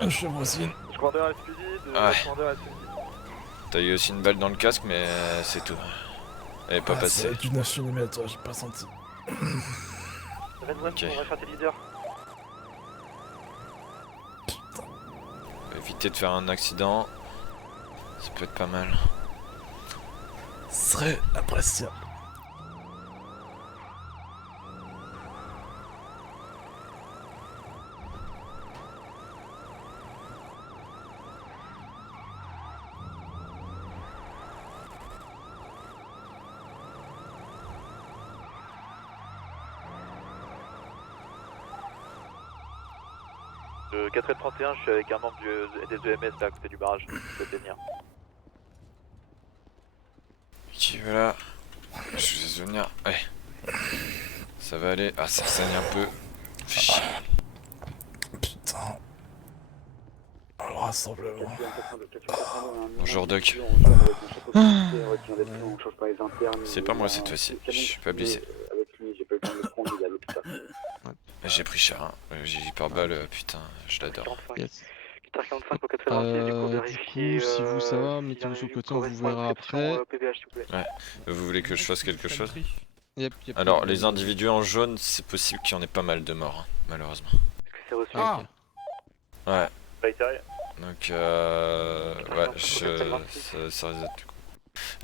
Je suis voisine. T'as eu aussi une balle dans le casque, mais c'est tout. Elle est pas passée. C'est du 9 mm, j'ai pas senti. Ok. Éviter de faire un accident. Ça peut être pas mal. Ce serait appréciable. De 4h31, je suis avec un membre des EMS là à côté du barrage. Je peux venir. Ok, voilà. Je vais venir. Ouais. Ça va aller. Ah, ça saigne un peu. Fais chier. Putain. Le rassemblement. Bonjour Doc. C'est pas moi cette fois-ci. Je suis pas blessé. J'ai pris cher, hein. J'ai eu par balle, putain, je l'adore. 445 au 426, du coup, vérifiez. Si vous ça va, mettez-vous sur le côté, on vous verra après. PBH, s'il vous plaît. Ouais. Vous voulez que je fasse quelque chose? Yep. Alors, les individus en jaune, c'est possible qu'il y en ait pas mal de morts, hein, malheureusement. Est-ce que c'est reçu? Ah. Ouais. Donc, ça risque du coup.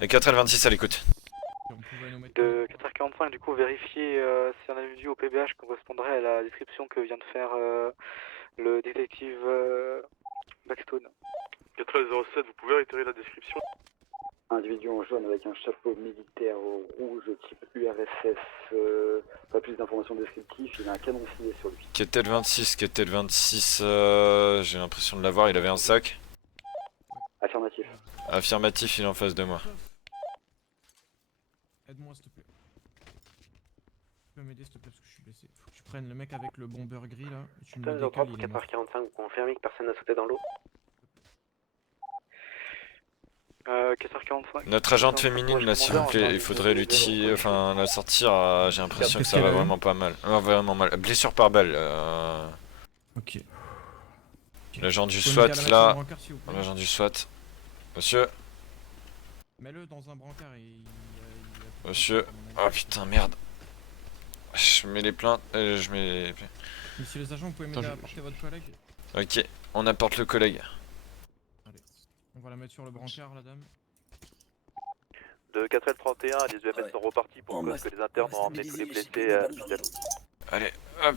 Et 4L26 à l'écoute. De 4h45, du coup, vérifiez si un individu au PBH correspondrait à la description que vient de faire le détective Backstone. 4L07, vous pouvez réitérer la description? Individu en jaune avec un chapeau militaire rouge type URSS, pas plus d'informations descriptives, il a un canon scié sur lui. Ketel26, j'ai l'impression de l'avoir, il avait un sac. Affirmatif. Affirmatif, il est en face de moi. Aide-moi s'il te plaît. Tu peux m'aider s'il te plaît parce que je suis blessé. Faut que tu prennes le mec avec le bomber gris là. Et tu me le décales, il est mort. 4h45, vous confirmez que personne n'a sauté dans l'eau? 4h45. Notre agente féminine là, s'il vous plaît, il faudrait l'utiliser, enfin la sortir, j'ai l'impression que ça va vraiment pas mal. Vraiment mal. Blessure par balle. Ok. L'agent du SWAT là. L'agent du SWAT. Monsieur. Mets-le dans un brancard et... Monsieur. Oh putain, merde. Je mets les plaintes, je mets les... Messieurs les agents, vous pouvez m'aider à apporter votre collègue? Ok, on apporte le collègue. Allez, on va la mettre sur le brancard, la dame. De 4L31, les UMS sont repartis pour que les internes ont emmené tous les blessés à l'hôpital. Allez, hop,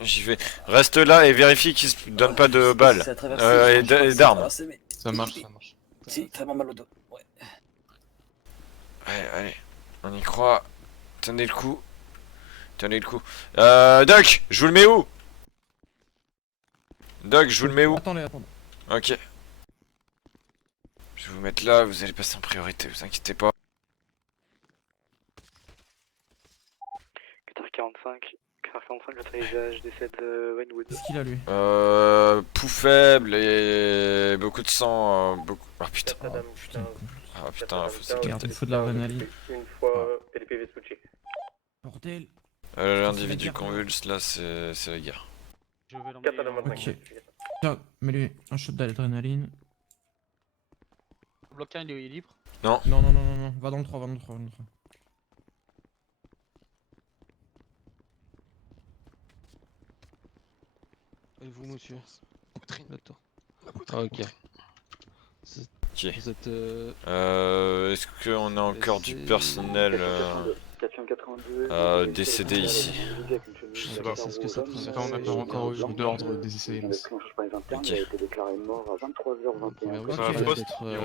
j'y vais. Reste là et vérifie qu'ils se donnent pas de balles et d'armes. Ça marche. Si, très mal au dos. Ouais. Allez, on y croit. Tenez le coup. Doc, je vous le mets où? Doc, je vous le mets où? Attendez. Ok. Je vais vous mettre là, vous allez passer en priorité, vous inquiétez pas. 4h45, le traisage décède Winewood. Qu'est-ce qu'il a lui? Pouls faible et beaucoup de sang, beaucoup... Oh putain. Ah putain, faut s'écarter. Il faut de l'adrénaline. Une fois LPV switché. Bordel. L'individu convulse là, c'est la guerre. Je vais l'emmener. Ok. Tiens, mets-lui un shot d'adrénaline. Bloc 1 il est libre? Non. Non. Va dans le 3, Et vous, monsieur? Attends. Ah, ok. Vous êtes est-ce qu'on a encore du personnel décédé ici? Je sais pas. Est-ce que ça on n'a pas encore eu d'ordre des essais? Ok. Ok.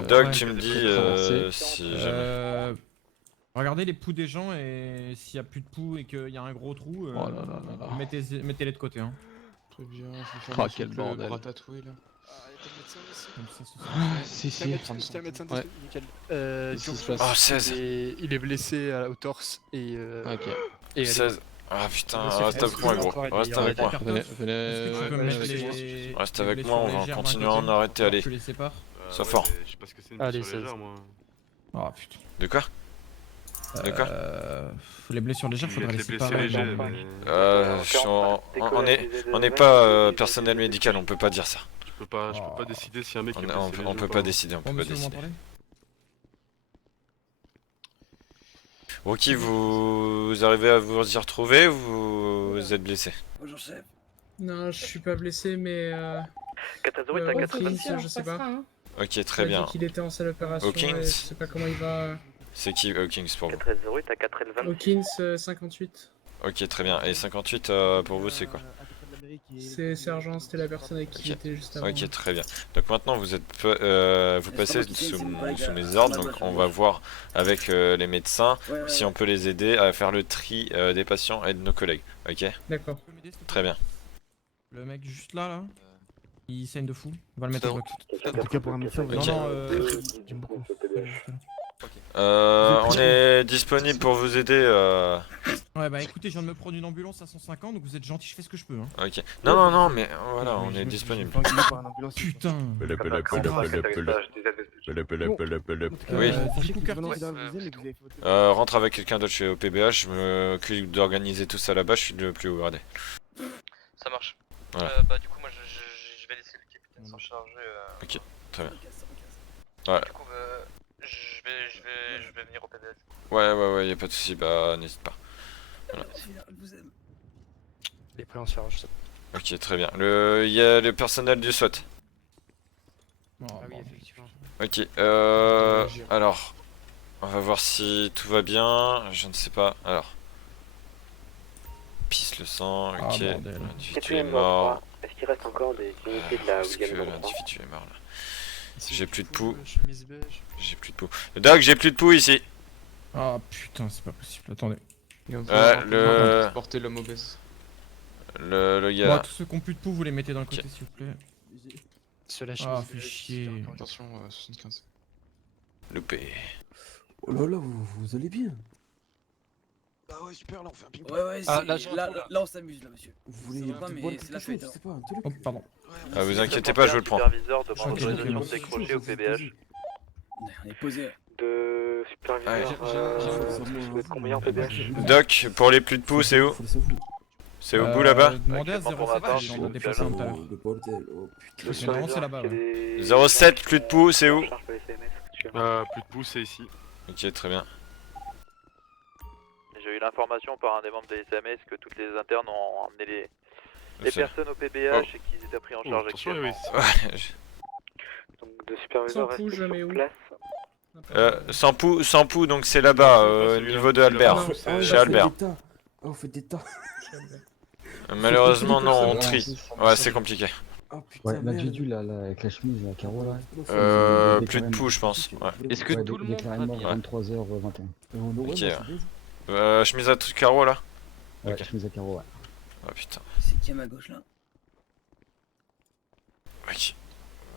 Doc, tu me dis si jamais. Regardez les poux des gens et s'il y a plus de poux et qu'il y a un gros trou, mettez-les de côté. Hein. Très bien. Ah, quel bordel. Si. Juste un médecin ouais. nickel. Oh, 16. Il est blessé au torse et. Ok. Et 16. Ah putain, reste avec moi gros. Reste avec moi. Reste avec moi, on va continuer à en arrêter, allez. Sois fort. Je sais pas ce que c'est une blessure légère, moi. Ah putain. De quoi? Les blessures légères, faudrait les séparer. On n'est pas personnel médical, on peut pas dire ça. Je peux pas décider si un mec est blessé léger on peut ou pas décider, on peut pas décider. Rocky, vous arrivez à vous y retrouver ou vous êtes blessé? Bonjour chef. Non, je suis pas blessé, mais Hawkins, je sais pas. Ok, très bien. Il était en salle d'opération, Hawkins. je sais pas comment il va. C'est qui Hawkins pour vous? 4L08 à 4L20. Hawkins 58. Ok, très bien. Et 58 pour vous, c'est quoi? C'est Sergent, c'était la personne avec qui j'étais juste avant. Ok, très bien. Donc maintenant vous vous passez sous mes ordres, donc on va voir avec les médecins si on peut les aider à faire le tri des patients et de nos collègues. Ok? D'accord. Très bien. Le mec juste là, il saigne de fou. On va le mettre à bloc. En tout cas pour un médecin, on est disponible pour vous aider. Ouais bah écoutez, je viens de me prendre une ambulance à 150, donc vous êtes gentil, je fais ce que je peux. Hein. Ok. Non, mais voilà, on est disponible. Putain. Oui. Rentre avec quelqu'un d'autre chez OPBH, je m'occupe d'organiser tout ça là-bas, je suis le plus haut gradé. Ça marche. Voilà. Bah du coup moi je vais laisser le capitaine. Ils sont chargés. Ok, très bien. Ouais. Du coup, je vais venir au PDH. Ouais, y a pas de soucis, bah n'hésite pas. Voilà. Les prêts en charge. Ok, très bien. Il y a le personnel du SWAT. Ah oui, effectivement. Ok, alors, on va voir si tout va bien. Je ne sais pas. Alors, pisse le sang. Ok, l'individu est mort. Est-ce qu'il reste encore des unités de la Est-ce que l'individu est mort là? J'ai plus de poux. Chemise beige. J'ai plus de poux. Doc, j'ai plus de poux ici. Ah putain, c'est pas possible. Attendez. Porter l'homme obèse. Le gars. Bon, tous ceux qui ont plus de poux, vous les mettez d'un côté, s'il vous plaît. Cela Ah, fait chier. Attention, 75. Loupé. Oh là là, vous allez bien? Ah ouais, super, là on fait un ping-pong. Ouais, là on s'amuse là, monsieur. Vous voulez pas, mais c'est la quelque chose, fête. je sais pas, un truc. Oh, pardon. Ah, vous inquiétez pas, je le prends. Superviseur demande de décrocher au PBH. On est posé. De superviseur, vous êtes combien en PBH? Doc, pour les plus de poux, c'est où? C'est au bout là-bas? Demandez à 07, on a dépassé un tout à l'heure. Sinon, c'est là-bas. 07, plus de poux, c'est où? Plus de pouces, c'est ici. Ok, très bien. J'ai eu l'information par un des membres des SMS que toutes les internes ont emmené les C'est- personnes au PBH et qu'ils étaient pris en charge attention, actuellement. Ouais, Donc de superviseur Sans pouls, je mets où? sans poux, donc c'est là-bas, au niveau de Albert. Chez Albert. Oh, vous faites des tas. Malheureusement, non, on trie. Ouais, c'est compliqué. Oh putain, merde. L'individu là, avec la chemise, la carreau là. Plus de poux, je pense. Ouais. Est-ce que tout le monde va mort bien? à 23h21. Ok. Chemise à truc carreau là? Ouais, Ok. chemise à carreau, ouais. Oh putain. C'est qui à ma gauche là? Ok.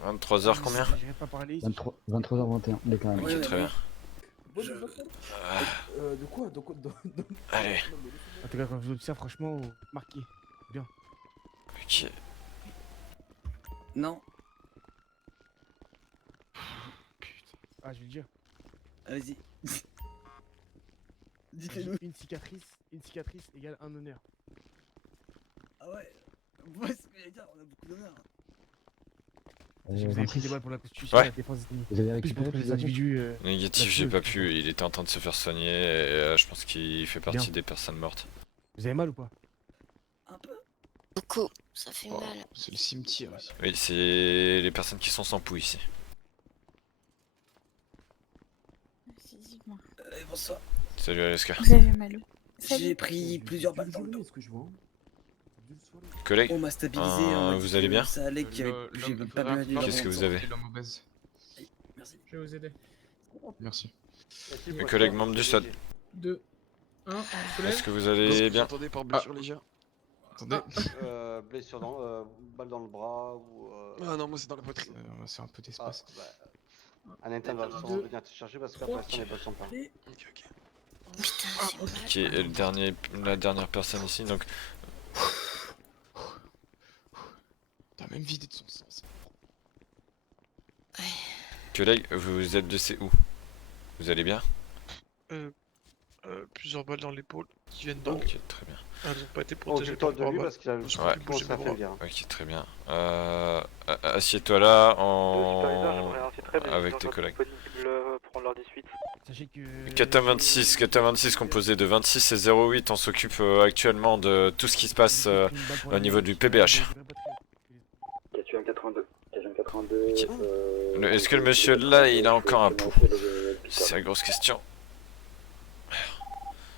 23h combien? 23h21, il est quand même. Ok, très bien. De quoi? Allez. En tout cas, quand je vous observe, franchement, marqué. Bien. Ok. Non. Ah, je vais le dire. Allez-y. Dites-le-nous. Une cicatrice égale un honneur. Ah ouais. Ouais, c'est ce que j'allais dire, on a beaucoup d'honneur. Si vous avez pris des balles pour la constitution, Ouais. la défense ennemie. Vous avez Plus récupéré pour les plus individus. Négatif, j'ai pas pu. Il était en train de se faire soigner et je pense qu'il fait partie Bien. des personnes mortes. Vous avez mal ou pas? Un peu. Beaucoup, ça fait mal. C'est le cimetière ici. Oui, c'est les personnes qui sont sans poux ici. Physiquement. Bonsoir. Salut Alaska. Vous avez mal où? J'ai pris plusieurs balles dans le dos. Collègue, On m'a stabilisé. on m'a dit vous allez que bien? Ça allait, qu'il y avait... j'ai pas bien vu. Qu'est-ce que vous avez? Merci. Je vais vous aider. Merci. Mes collègues membres du SOD. 2, 1, Est-ce que vous allez bien? Attendez par blessure légère. Attendez. Blessure dans, balle dans le bras ou... Ah non, moi c'est dans la poitrine. C'est un peu d'espace. Un interne va sûrement venir te chercher parce que pour l'instant les balles sont pas. Ok, et la dernière personne ici, donc... T'as même vidé de son sang. Collègue, vous êtes blessé où? Vous allez bien? Plusieurs balles dans l'épaule qui viennent d'en haut. Ok, très bien. Elles ont pas été protégées Occupe-toi par de lui balles. parce qu'il a le Ouais. coup ça fait bien. Ok, très bien. Assieds-toi là, avec tes collègues. Pour leur 18. Sachez que. Kata 26 composé de 26 et 08, on s'occupe actuellement de tout ce qui se passe au niveau du PBH. K1 82. Est-ce que le monsieur là, il a encore un pouls? C'est la grosse question.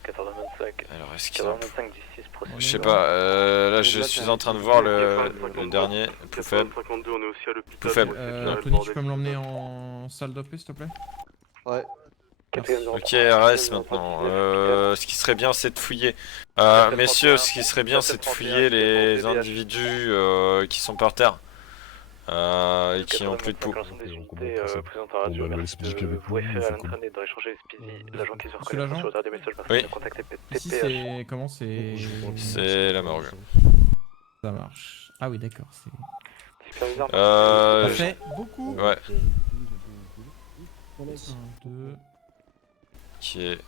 1425. Alors, est-ce qu'il a un pouls? 1425 du 6 Je sais pas, là je suis en train de voir le dernier, plus faible. 52, on est aussi à l'hôpital. Plus faible. Tony, tu peux me l'emmener en salle d'OP s'il te plaît? Ouais. Ok, RS maintenant. Ce qui serait bien, c'est de fouiller. Messieurs, ce qui serait bien, c'est de fouiller les individus qui sont par terre. Et qui ont plus de poux. Présente à radio, merci de vous référer à l'entraîner dans l'échanger SPZ. L'agent qui se Monsieur reconnaît l'agent sur des messages Oui. de contacter Ici TPH. c'est... comment c'est... C'est la morgue. Ça marche. Ah oui d'accord, c'est... Ça fait beaucoup. Ouais. 1, 2... Ok.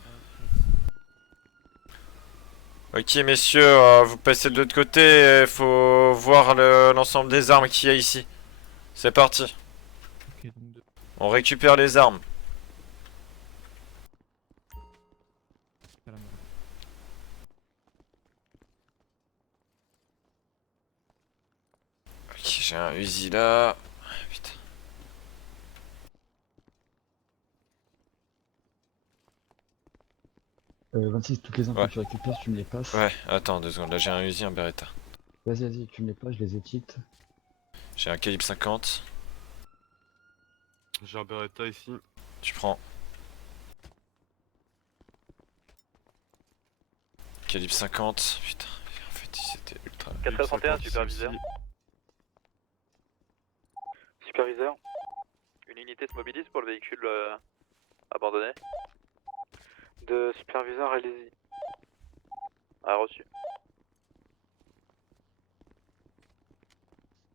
Ok messieurs, vous passez de l'autre côté, il faut voir l'ensemble des armes qu'il y a ici. C'est parti. Ok, donc deux. On récupère les armes. Ok, j'ai un Uzi là. Putain. Euh, 26, toutes les infos que tu récupères, tu me les passes. Ouais, attends 2 secondes, là j'ai un Uzi, un Beretta. Vas-y, tu me les passes, je les étite. J'ai un calibre 50. J'ai un Beretta ici. Tu prends. Calibre 50, putain, en fait c'était ultra... 461, superviseur. Superviseur. Une unité se mobilise pour le véhicule abandonné. De superviseur, allez-y. Ah, reçu.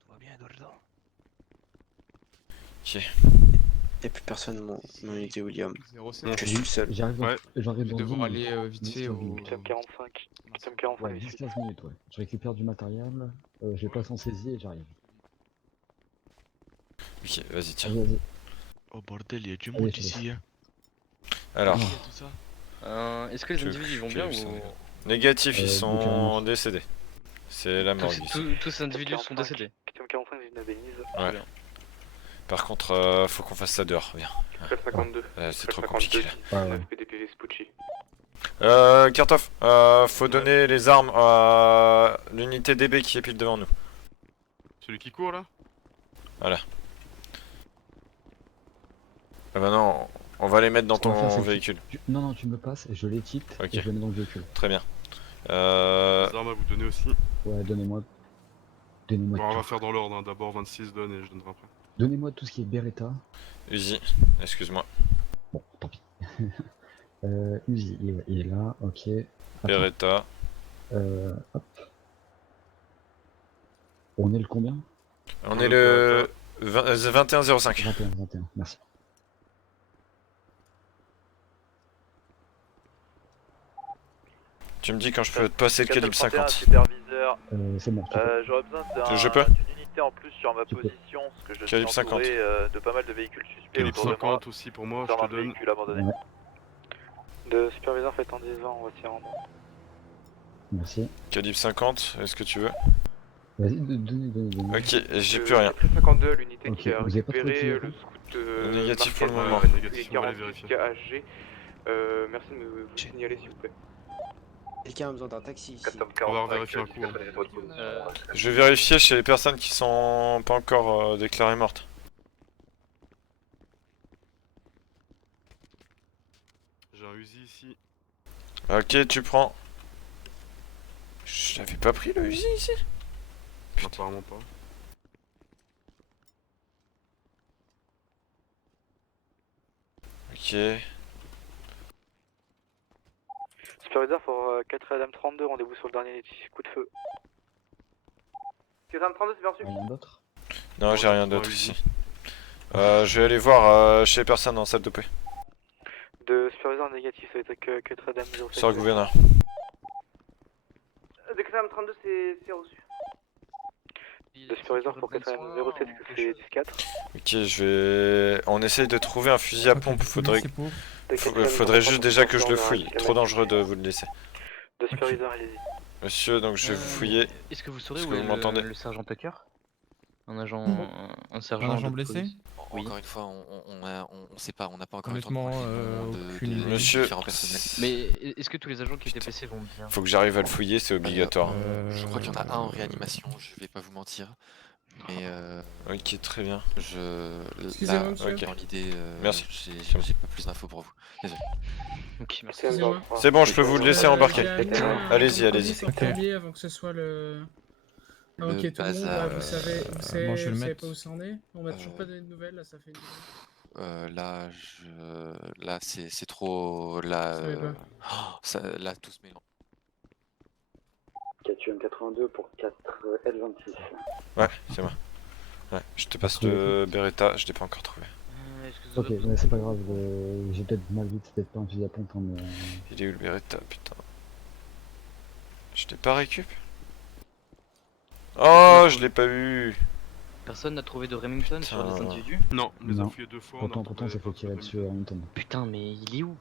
Tout va bien, Eduardo? Ok. Y'a plus personne, mon unité William. 07. Je suis seul. J'arrive dans Je vais devoir aller vite fait au... QM45. QM45. Ouais, 10-15 minutes, ouais. Je récupère du matériel, je les passe en saisie et j'arrive. Ok, vas-y, tiens. Vas-y. Oh bordel, y'a du monde ici. Alors. Est-ce que les individus vont bien ou... Négatif, ils sont décédés. C'est la mort. Tous ces individus sont décédés. QM45, j'ai une Abénise. Ouais. Par contre, faut qu'on fasse ça dehors, viens. 52. C'est trop compliqué là. Ouais. PDPV Spucci. Kartov, faut donner les armes à l'unité DB qui est pile devant nous. Celui qui court là? Voilà. Ah bah non, on va les mettre dans ton véhicule. Non, tu me passes, je les tite et je les mets dans le véhicule. Très bien. Les armes à vous donner aussi. Ouais, donnez-moi. Donnez-moi Bon, on tout. va faire dans l'ordre, hein. D'abord 26 donne et je donnerai après. Donnez-moi tout ce qui est Beretta. Uzi, excuse-moi. Bon, tant pis. Uzi, il est là, ok. Beretta. Hop. On est le combien? On est le 2105. 21, merci. Tu me dis quand je peux te passer le calibre 50. Superviseur. C'est bon. J'aurais besoin d'une unité en plus sur ma position, parce que je suis entouré de pas mal de véhicules suspects Calibre autour de moi. 50 aussi pour moi, je te donne. Véhicule abandonné. Ouais. De superviseur, faites en 10 ans, on va s'y rendre. Merci. Calibre 50, est-ce que tu veux? Vas-y, donnez. Ok, j'ai plus rien. 52, l'unité Ok, qui a vous avez pas récupéré trouvé le scout négatif pour le moment. Négatif, on va aller vérifier. KHG. Merci de me signaler s'il vous plaît. Quelqu'un a besoin d'un taxi ici. On va vérifier un coup. Je vais vérifier chez les personnes qui sont pas encore déclarées mortes. J'ai un Uzi ici. Ok, tu prends. Je l'avais pas pris le Uzi ici? Apparemment pas. Ok. Superviseur pour 4 Adam 32, rendez-vous sur le dernier coup de feu. 4 Adam 32, c'est bien reçu. Rien d'autre? Non, j'ai rien d'autre ici. Je vais aller voir chez les personnes en salle de paix. De superviseur négatif, ça va être que 4 Adam 07. Sur le gouverneur. De 4 Adam 32, c'est reçu. De superviseur pour 4 Adam 07, c'est 10-4. Ok, je vais... On essaye de trouver un fusil à pompe, faudrait juste déjà que je le fouille. Trop dangereux de vous le laisser. De superviseur, allez-y. Monsieur, donc je vais vous fouiller. Est-ce que vous saurez Est-ce où que est vous m'entendez? le sergent Tucker? Un sergent de blessé? police. Oui. Encore une fois, on sait pas, on n'a pas encore Honnêtement, le temps de aucune idée. Monsieur, Mais est-ce que tous les agents qui étaient blessés vont bien? faut que j'arrive à le fouiller, c'est obligatoire. Je crois qu'il y en a un en réanimation, je vais pas vous mentir. Mais ok, très bien. Excusez-moi, monsieur. Dans l'idée, merci. J'ai pas plus d'infos pour vous. Désolé. Ok, merci. C'est bon, je peux vous le laisser embarquer. Allez-y, Sur courrier avant que ce soit le... Ah, ok, tout le monde, vous savez pas où ça en est? On m'a toujours pas donné de nouvelles, là ça fait une... là c'est trop... Là, là tout se mélange. 4UM82 pour 4L26. Ouais, c'est moi. Ouais, je te passe le Beretta, je l'ai pas encore trouvé. Ok, mais c'est pas grave, j'ai peut-être mal vite, c'est peut-être pas un fusil à pompe, hein, mais... Il est où le Beretta, putain? Je l'ai pas récup? Oh, je l'ai pas eu. Personne n'a trouvé de Remington sur les individus? Non, on les a fouillés 2 fois. Pourtant, ça faut tirer dessus en même temps. Putain, mais il est où?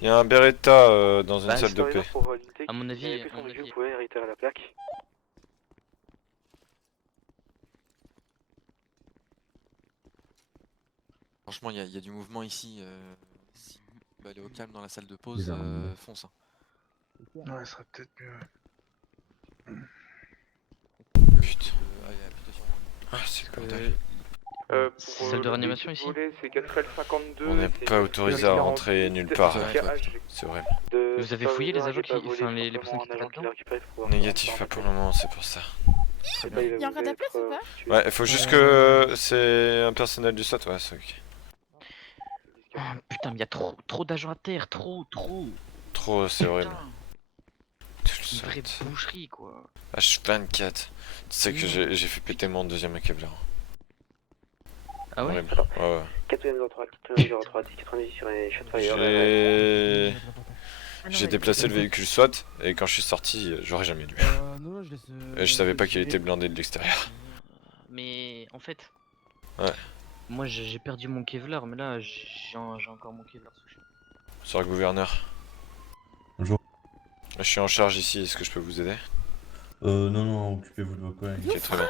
Il y a un Beretta dans une salle de paix. À mon avis, Vous pouvez réitérer la plaque. Franchement, il y a du mouvement ici. Si tu veux aller au calme dans la salle de pause, fonce. Ouais, ça serait peut-être mieux. Putain. Ah, c'est le bordel. Salle de réanimation ici? On n'est pas autorisé à rentrer nulle part. C'est vrai. Vous avez fouillé les agents qui... Enfin, les personnes qui étaient là-dedans? Négatif, pas pour le moment, c'est pour ça. Il y a encore de la place ou pas? Ouais, il faut juste que c'est un personnel du SWAT, ouais, c'est ok. Oh, putain, mais il y a trop d'agents à terre, trop. Trop, c'est horrible. Une vraie boucherie, quoi. H24. Tu sais que j'ai fait péter mon deuxième câbleur. Ah ouais? Horrible. Ouais. 403, 90 sur les shotfire. J'ai déplacé le véhicule SWAT et quand je suis sorti, j'aurais jamais dû. Et je savais pas qu'il était blindé de l'extérieur. Mais en fait... Ouais. Moi j'ai perdu mon Kevlar, mais là j'ai encore mon Kevlar sous. Sur le gouverneur. Bonjour. Je suis en charge ici, est-ce que je peux vous aider? Non, occupez-vous de vos collègues. Ok, très bien.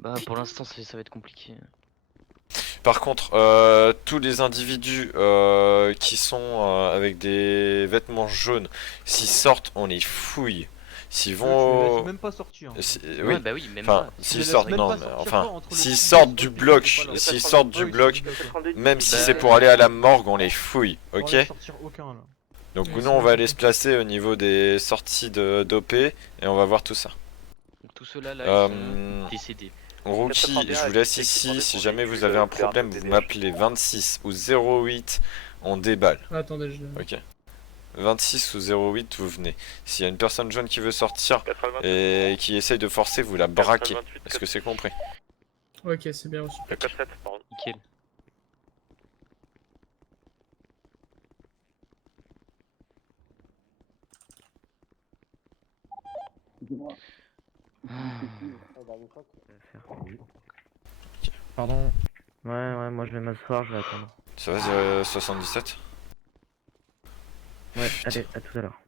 Bah pour l'instant ça va être compliqué. Par contre, tous les individus qui sont avec des vêtements jaunes, s'ils sortent, on les fouille. S'ils vont... même pas sortir. Oui, Ouais, bah oui, même enfin, pas. s'ils sortent, non, mais enfin, s'ils sortent du bloc, même si c'est pour aller à la morgue, on les fouille, ok? Donc nous, on va aller se placer au niveau des sorties d'OP et on va voir tout ça. Donc tous ceux-là, là, ils sont décédés. Rookie, je vous laisse ici, si jamais vous avez un problème, vous m'appelez 26 ou 08, on déballe. Attendez, je... Ok. 26 ou 08, vous venez. S'il y a une personne jaune qui veut sortir et qui essaye de forcer, vous la braquez. Est-ce que c'est compris? Ok, c'est bien reçu. Nickel. Pardon. Ouais, moi je vais m'asseoir, je vais attendre. Ça va, 77? Ouais, allez, à tout à l'heure.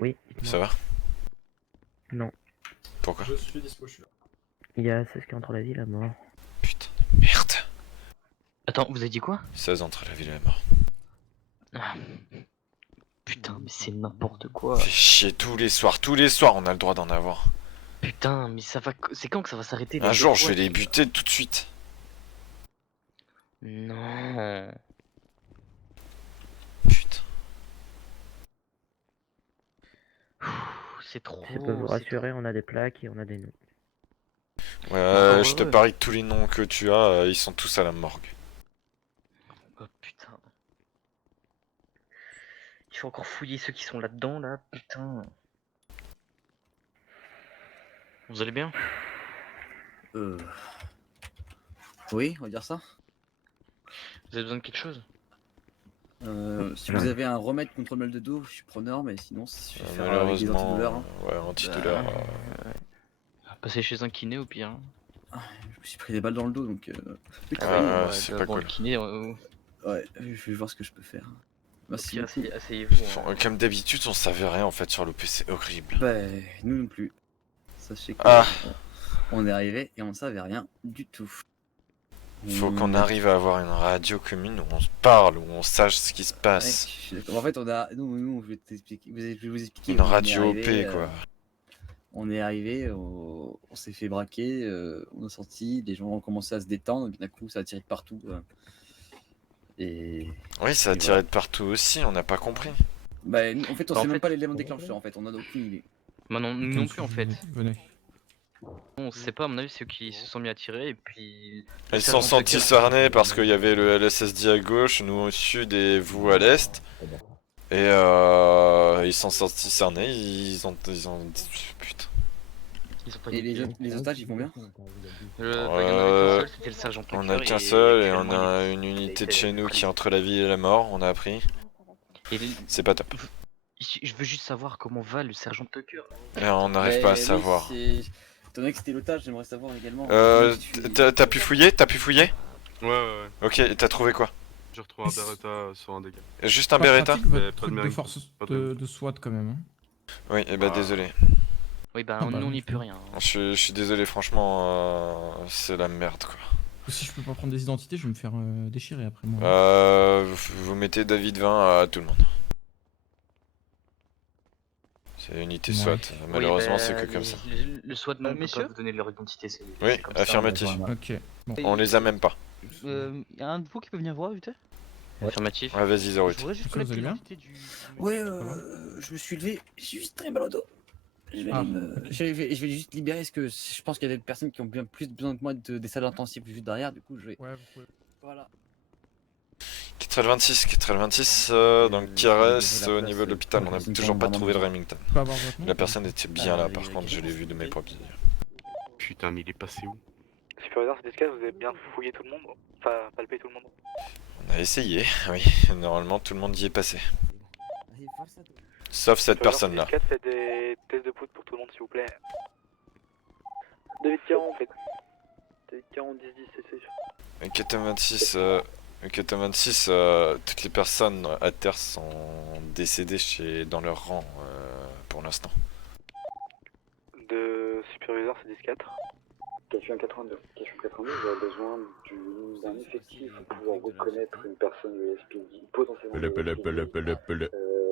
Oui. Ça va? Non. Pourquoi? Je suis dispo, je suis là. Il y a 16 qui entre la vie, la mort. Putain de merde. Attends, vous avez dit quoi? 16 entre la vie et la mort. Ah. Putain, mais c'est n'importe quoi. Fait chier tous les soirs, on a le droit d'en avoir. Putain, mais ça va... C'est quand que ça va s'arrêter? Un jour, je vais les buter tout de suite. Non. Putain. C'est trop. Je peux vous rassurer, on a des plaques et on a des noms. Ouais, je te parie que tous les noms que tu as, ils sont tous à la morgue. Oh putain. Il faut encore fouiller ceux qui sont là-dedans, là, putain. Vous allez bien? Oui, on va dire ça. Vous avez besoin de quelque chose? Si vous avez un remède contre le mal de dos, je suis preneur, mais sinon, si je faire avec des Malheureusement, antidouleurs. ouais, antidouleur. Passer chez un kiné au pire. Je me suis pris des balles dans le dos, donc. C'est pas cool. Kiné, ouais, je vais voir ce que je peux faire. Merci. Asseyez-vous. Comme d'habitude, on savait rien en fait sur l'OP, c'est horrible. Bah, nous non plus. Sachez que on est arrivé et on ne savait rien du tout. Faut qu'on arrive à avoir une radio commune où on se parle, où on sache ce qui se passe. Ouais, en fait, on a. Nous, je vais t'expliquer. Je vais vous expliquer. Une radio OP, quoi. On est arrivé, on s'est fait braquer, on est sorti, les gens ont commencé à se détendre, et d'un coup, ça a tiré de partout. Et. Oui, ça a tiré de partout aussi, on n'a pas compris. Bah, en fait, on sait même pas l'élément déclencheur, en fait, on a aucune idée. Bah non, nous non plus en fait. Venez. On sait pas, à mon avis, ceux qui se sont mis à tirer et puis. Ils se sont sentis cernés parce qu'il y avait le LSSD à gauche, nous au sud et vous à l'est. Et ils sont sentis cernés, ils ont... Putain. Et les otages, ils vont bien? C'était le sergent Tucker. On a qu'un seul et on a une unité de chez nous qui est entre la vie et la mort, on a appris. C'est pas top. Je veux juste savoir comment va le sergent Tucker. Et on n'arrive pas à savoir. Étant donné que c'était l'otage, j'aimerais savoir également. T'as pu fouiller? Ouais. Ok, et t'as trouvé quoi? J'ai retrouvé un Beretta sur un dégât. Juste un Beretta? Votre truc de force de SWAT quand même. Hein. Oui, et bah désolé. Oui, bah nous on n'y peut rien. Je suis désolé, franchement, c'est la merde quoi. Si je peux pas prendre des identités, je vais me faire déchirer après moi. Vous mettez David 20 à tout le monde. C'est unité SWAT, malheureusement c'est que comme ça. Le SWAT ne peut pas vous donner leur identité. Oui, affirmatif. Ok. Bon. On les a même pas. Y'a un de vous qui peut venir voir vite? Affirmatif. Ouais, vas-y Zorut. Ouais, je me suis levé, j'ai juste très mal au dos. Je vais juste libérer parce que je pense qu'il y a des personnes qui ont bien plus besoin que moi des salles intensives juste derrière, du coup je vais... Ouais, vous pouvez... Voilà. 426, donc qui reste au niveau de l'hôpital, on n'a toujours pas trouvé le Remington. La personne était bien là par contre, je l'ai vu de mes propres yeux. Putain, mais il est passé où? Superviseur, c'est discret, vous avez bien fouillé tout le monde? Enfin, palpé tout le monde? On a essayé, oui, normalement tout le monde y est passé. Sauf cette personne-là. Faites des tests de poudre pour tout le monde s'il vous plaît. David 40, David 40, 10, 10, c'est safe. Ok, 26, toutes les personnes à terre sont décédées dans leur rang pour l'instant. De superviseur, c'est 10-4. Question 82, j'aurais besoin d'un effectif pour pouvoir reconnaître une personne USPD, potentiellement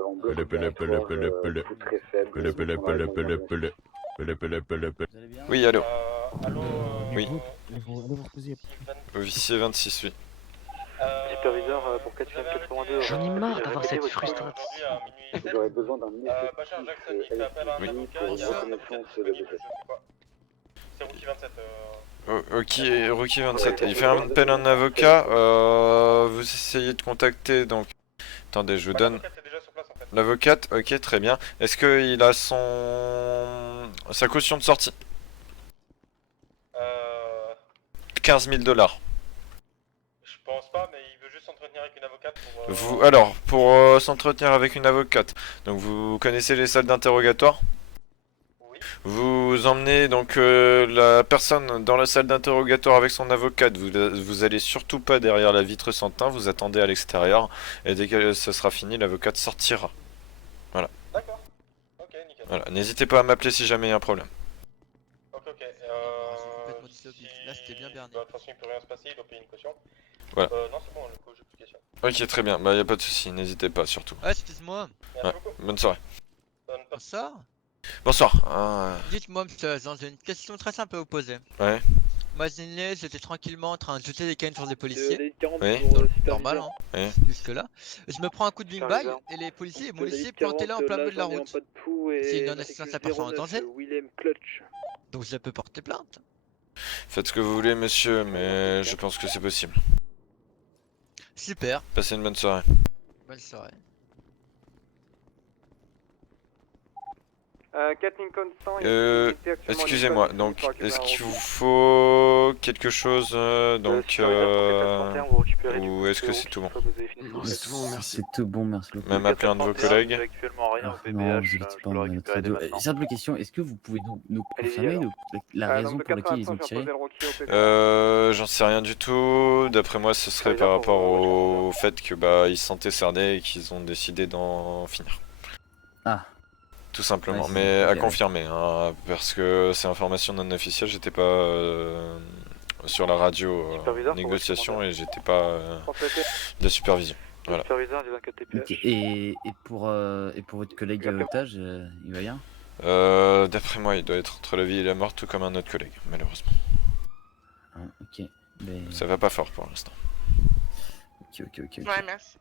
en bloc opératoire, très faible. Oui, allô. Oui. Officier 26, oui. Superviseur pour 482. J'en ai marre d'avoir cette frustration. J'aurais besoin d'un effectif LSPD pour une reconnaissance de décès. C'est Rookie 27. Ok, Rookie 27. Il fait un appel à un avocat. Vous essayez de contacter donc. Attendez, je vous donne. L'avocate, ok, très bien. Est-ce qu'il a sa caution de sortie? 15 000 $. Je pense pas, mais il veut juste s'entretenir avec une avocate Alors, pour s'entretenir avec une avocate, donc vous connaissez les salles d'interrogatoire? Oui. Vous emmenez donc la personne dans la salle d'interrogatoire avec son avocate. Vous allez surtout pas derrière la vitre sans teint, vous attendez à l'extérieur et dès que ce sera fini, l'avocate sortira. Voilà. D'accord. Ok, nickel. Voilà, n'hésitez pas à m'appeler si jamais il y a un problème. Ok. Là c'était bien berné. De toute façon il peut rien se passer, il doit payer une caution. Voilà. Non c'est bon, le coup j'ai plus de questions. Ok, très bien, bah y a pas de souci, n'hésitez pas surtout. Ouais, excuse-moi. Ouais. Bonne soirée. Bonsoir. Bonsoir. Dites-moi, monsieur Agent, j'ai une question très simple à vous poser. Ouais. Imaginez, j'étais tranquillement en train de jeter des cannes sur des policiers. Oui. Normal, hein. Oui. Jusque là. Je me prends un coup de wingback et les policiers m'ont laissé planter là en plein milieu de la route. C'est une non-assistance à personne en danger. Donc je peux porter plainte. Faites ce que vous voulez, monsieur, mais je pense que c'est possible. Super. Passez une bonne soirée. Bonne soirée. 4 Lincoln 100. Excusez-moi, donc est-ce qu'il vous faut quelque chose donc ou est-ce que c'est tout bon? C'est tout bon, merci. C'est tout bon, merci beaucoup. Même appeler un de vos collègues? Non, vous inquiétez pas, on a notre radio. Simple question, est-ce que vous pouvez nous confirmer la raison pour laquelle ils ont tiré? J'en sais rien du tout. D'après moi, ce serait par rapport au fait que ils se sentaient cernés et qu'ils ont décidé d'en finir. Ah. Tout simplement, mais à confirmer, hein, parce que c'est information non officielle, j'étais pas sur la radio négociation et j'étais pas de la supervision. Voilà. Okay. Et pour votre collègue otage, il va bien? D'après moi, il doit être entre la vie et la mort, tout comme un autre collègue, malheureusement. Ah, ok. Mais... Ça va pas fort pour l'instant. Ok. Ouais, merci.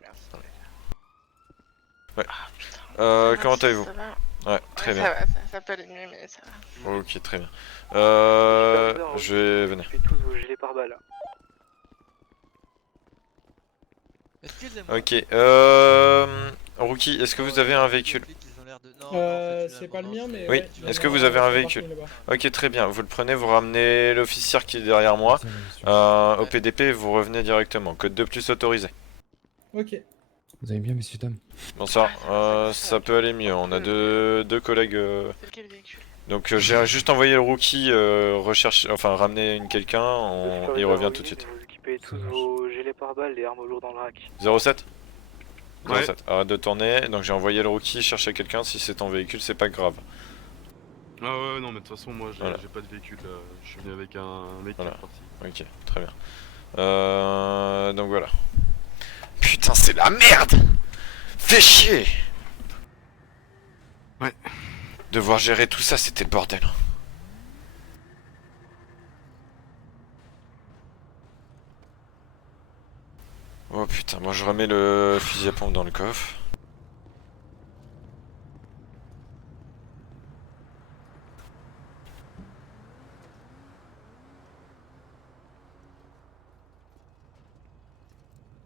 Ouais. Ah, comment allez-vous? Ouais, très bien. Ça peut aller mieux, mais ça va. Ok, très bien. Je vais venir. tous vos gilets pare-balles. Excusez-moi. Ok, Rookie, est-ce que vous avez un véhicule? C'est pas le mien, mais. Oui, ouais, est-ce que vous avez un véhicule? Ok, très bien, vous le prenez, vous ramenez l'officier qui est derrière moi au PDP et vous revenez directement. Code 2+ autorisé. Ok. Vous allez bien, messieurs, dames? Bonsoir, ça peut aller mieux, on a deux collègues. C'est lequel véhicule? Donc j'ai juste envoyé le rookie ramener quelqu'un, il revient tout de suite. Vous équipez tous vos gilets pare-balles et armes lourdes dans le rack. 07 Ouais. 07, arrête de tourner, donc j'ai envoyé le rookie chercher quelqu'un, si c'est ton véhicule c'est pas grave. Ah ouais, non, mais de toute façon, moi Voilà. j'ai pas de véhicule, je suis venu avec un mec Voilà. qui est parti. Ok, très bien. Donc voilà. Putain, c'est la merde! Fais chier! Ouais. Devoir gérer tout ça, c'était le bordel. Oh putain, moi je remets le fusil à pompe dans le coffre.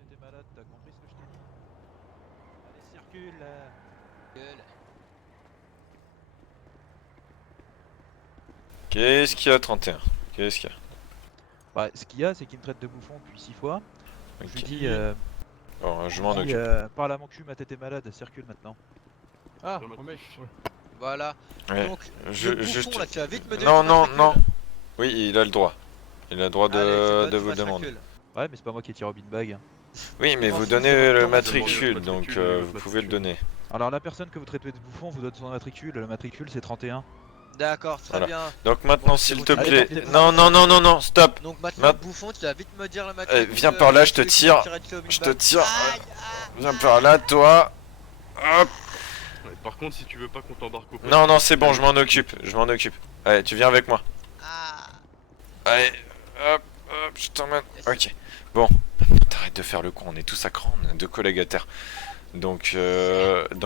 T'étais malade, t'as compris ce que je t'ai dit? Allez, circule là. Qu'est-ce qu'il y a 31? Qu'est-ce qu'il y a? Bah, ce qu'il y a, c'est qu'il me traite de bouffon depuis 6 fois. Ok. Je lui dis, Bon, je m'en occupe. parle à mon cul, ma tête est malade, circule maintenant. Ah, voilà. Ouais, Donc, je- le bouffon, juste- là, tu vas vite me dire Non, ton non, matricule. non. Oui, il a le droit. Il a le droit Allez, c'est bon, de tu vous le demander. matricules. Ouais, mais c'est pas moi qui tire au beanbag. Oui, mais Non, vous si, donnez c'est le votre matricule, matricule, donc le vous pouvez le donner. Alors, la personne que vous traitez de bouffon vous donne son matricule, le matricule c'est 31. D'accord, très Voilà. bien. Donc maintenant, Bon, s'il c'est te bon, plaît... allez, Non, non, non, non, non, stop. Donc maintenant, bouffon, tu vas vite me dire la matricule. Viens par là, je te celui qui tire. tirait dessus au Je te beanbag. tire. Aïe, Viens par là, toi. Hop. Ouais, par contre, si tu veux pas qu'on t'embarque au Non, non, c'est bon, je m'en occupe. Je m'en occupe. Allez, tu viens avec moi. Allez, hop, hop, je t'emmène. Ok. Bon, t'arrêtes de faire le con, on est tous à cran, on a deux collègues à terre. Donc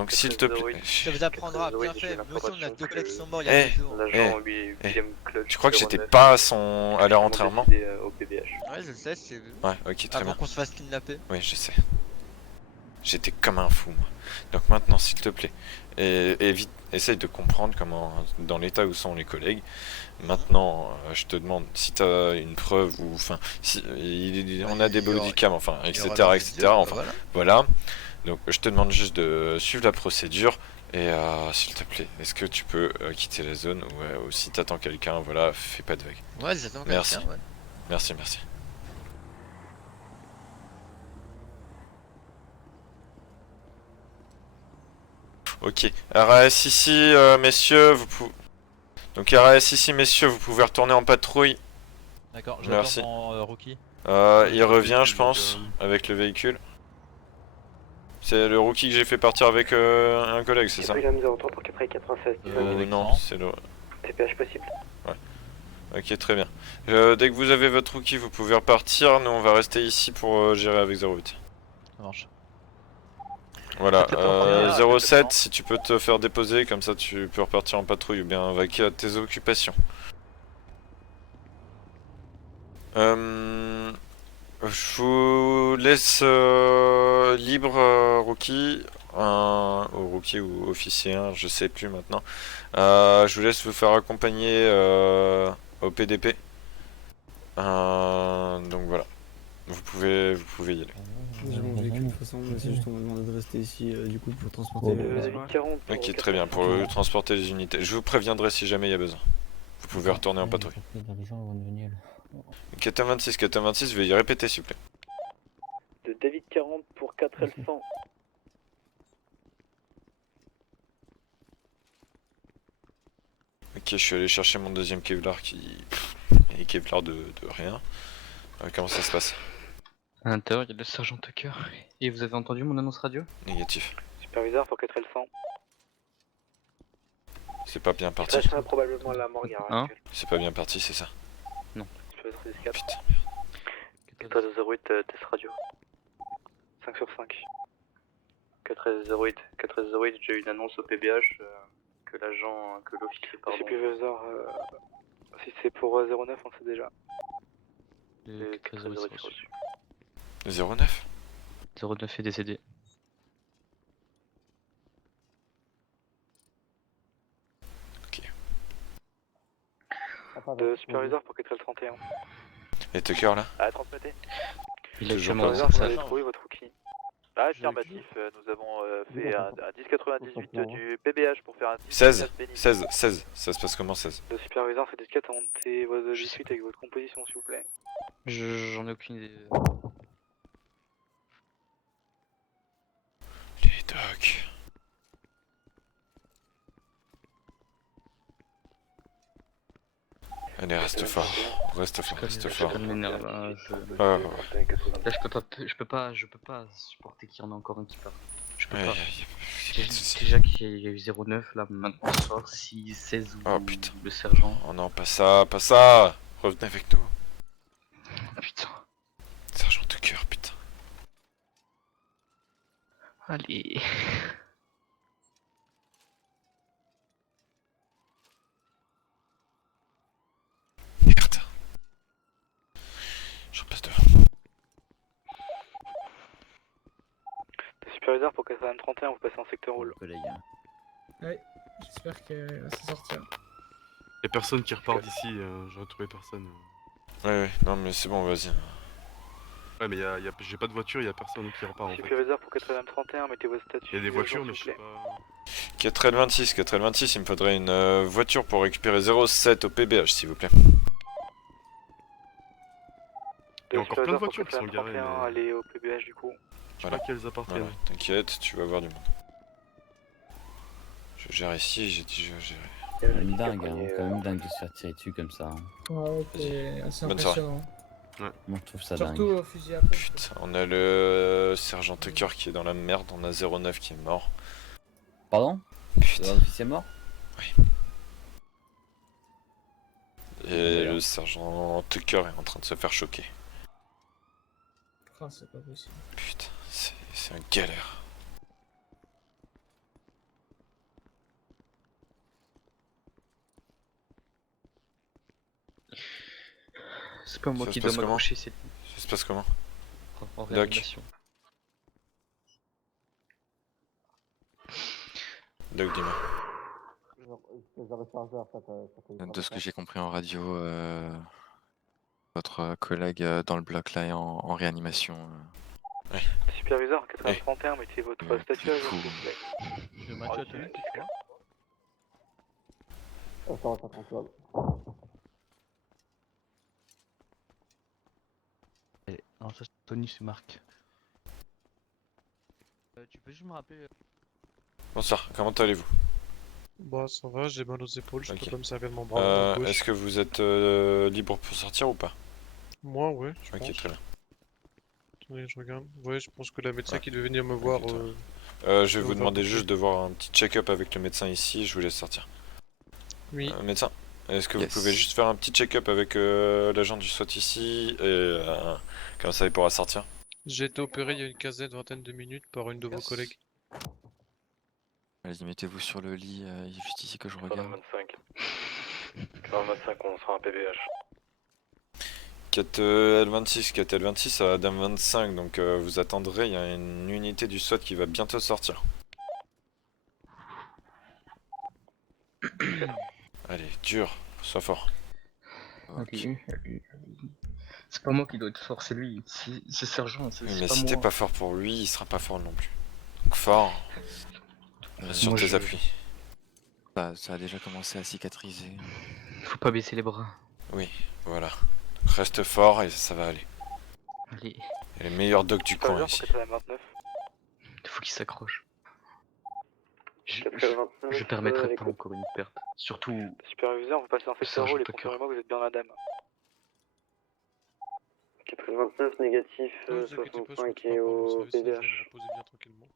s'il te plaît. Ça vous apprendra, bien fait. Nous aussi, on a deux collègues qui sont morts il y Eh, a 2 jours. Tu crois que j'étais pas à leur enterrement? Ouais, je sais, c'est. Ouais, ok, très Avant bien. qu'on se fasse kidnapper. Oui, je sais. J'étais comme un fou, moi. Donc maintenant, s'il te plaît, et vite, essaye de comprendre comment, dans l'état où sont les collègues. Maintenant, je te demande si t'as une preuve ou, enfin, si on a des bodycams, enfin, etc., etc. Enfin, voilà. Donc, je te demande juste de suivre la procédure. Et s'il te plaît, est-ce que tu peux quitter la zone ou si t'attends quelqu'un, voilà, fais pas de vagues. Ouais, j'attends Merci. quelqu'un, ouais. Merci, merci. Ok, RAS ici, messieurs, vous pouvez... Donc RAS ici, messieurs, vous pouvez retourner en patrouille. D'accord, Merci. j'attends mon rookie. Il revient, je pense, avec le véhicule. C'est le rookie que j'ai fait partir avec un collègue, c'est ça? William 03 pour 496. Non, c'est le... TPH possible. Ouais. Ok, très bien. Dès que vous avez votre rookie, vous pouvez repartir. Nous, on va rester ici pour gérer avec 08. Ça marche. Voilà, 07, si tu peux te faire déposer, comme ça tu peux repartir en patrouille ou bien vaquer à tes occupations. Je vous laisse libre, rookie, ou rookie ou officier, hein, je sais plus maintenant. Je vous laisse vous faire accompagner au PDP. Donc voilà, vous pouvez y aller. J'ai mon véhicule de toute façon, mais c'est juste on m'a demandé de rester ici du coup pour transporter Ok, très bien, pour transporter les unités. Je vous préviendrai si jamais il y a besoin. Vous pouvez retourner en patrouille. Caton 26, veuillez répéter s'il vous plaît. De David 40 pour 4L100. Ok, je suis allé chercher mon deuxième Kevlar qui est Kevlar de rien. Comment ça se passe? À l'intérieur, il y a le sergent Tucker. Et vous avez entendu mon annonce radio? Négatif. Superviseur pour 4L100. C'est pas bien parti. Ça sera probablement la morgue. Hein? C'est pas bien parti, c'est ça? Non. Putain. 408 test radio. 5 sur 5. 408, j'ai eu une annonce au PBH que l'officier, pardon. Superviseur, si c'est pour 09, on le sait déjà. Le 408 reçu. 09? 09 est décédé. De superviseur pour 4L31. Et Tucker là? À transmettre. Il a Toujours actuellement pas. dans Vous cette avez salle. trouvé votre rookie. Affirmatif, nous avons fait un 1098 du PBH pour faire un 16, 16, 16, ça se passe comment 16? Le superviseur, c'est 4 à monter votre J8 avec votre composition, s'il vous plaît. J'en ai aucune idée. Les docs. Allez, reste fort, reste fort, reste fort. Là, je peux pas supporter qu'il y en a encore un qui part. Je peux pas. Déjà qu'il y a eu 09, là maintenant ce soir, 6, 16 ou le sergent. Oh non, pas ça, pas ça. Revenez avec nous. Ah putain. Sergent de cœur, putain. Allez. Merde. J'en passe devant. Superviseur pour 431, vous passez en secteur rôle. Ouais, j'espère qu'elle va s'en sortir. Y'a personne qui repart d'ici, j'ai retrouvé personne. Ouais, non mais c'est bon, vas-y. Ouais, mais j'ai pas de voiture, y'a personne qui repart en fait. Superviseur pour 431, mettez votre statut. Y'a des voitures, mais je sais pas. 4L26, 4L26, il me faudrait une voiture pour récupérer 07 au PBH, s'il vous plaît. Y'a encore plein de voitures qui sont garées. Allez au PBH du coup. Je sais pas qu'elles appartiennent. Voilà, t'inquiète, tu vas voir du monde. Je gère ici, j'ai dit je gérer. C'est quand même dingue, hein, quand même dingue de se faire tirer dessus comme ça. Hein. Ouais, c'est assez Bonne soirée. impressionnant. Ouais. Moi je trouve ça Surtout dingue. au fusil à pompe. Putain, on a le sergent Tucker qui est dans la merde, on a 09 qui est mort. Pardon? Putain. L'officier est mort? Oui. Et le sergent Tucker est en train de se faire choquer. Ah, c'est pas possible. Putain, c'est un galère. C'est pas moi Ça qui se dois passe comment? m'accrocher, c'est Ça se passe comment? en Doc. réanimation. Doc, dis-moi. De ce que j'ai compris en radio, votre collègue dans le bloc là est en réanimation. Ouais. Superviseur 431, mettez votre statut à jour, s'il vous plaît. Le match à tenir, tu vois? Non, ça c'est Tony, c'est Marc. Tu peux juste me rappeler. Bonsoir, comment allez-vous? Bah ça va, j'ai mal aux épaules, je Ok. peux pas me servir de mon bras gauche. Est-ce que vous êtes libre pour sortir ou pas? Moi ouais, je Ok, pense. très bien. Attendez, je regarde. Ouais, je pense que la médecin qui devait venir me voir... Je vais vous demander juste de voir un petit check-up avec le médecin ici, je vous laisse sortir. Oui. Médecin, est-ce que vous pouvez juste faire un petit check-up avec l'agent du SWAT ici, et comme ça il pourra sortir? J'ai été opéré il y a une vingtaine de minutes par une de vos collègues. Allez-y, mettez-vous sur le lit, il est juste ici que je regarde. 25. 25, on sera un PBH. 4L26, 4L26 à Dame 25, donc vous attendrez, il y a une unité du SWAT qui va bientôt sortir. Allez, dur, sois fort. Ok. C'est pas moi qui dois être fort, c'est lui. C'est sergent, c'est Oui, pas mais si moi. t'es pas fort pour lui, il sera pas fort non plus. Donc fort, sur moi, tes je- appuis. Bah, ça a déjà commencé à cicatriser. Faut pas baisser les bras. Oui, voilà. Reste fort et ça va aller. Allez. Il y a les meilleurs docs du coin ici. Faut qu'il s'accroche. Je permettrai pas encore une perte. Surtout. Superviseur, vous passez en secteur rôle et confirmez-moi que vous êtes bien madame. 429 négatif, Ne vous inquiétez pas, je 65 continue et pas au pour le service, je vais me PDH. reposer bien tranquillement.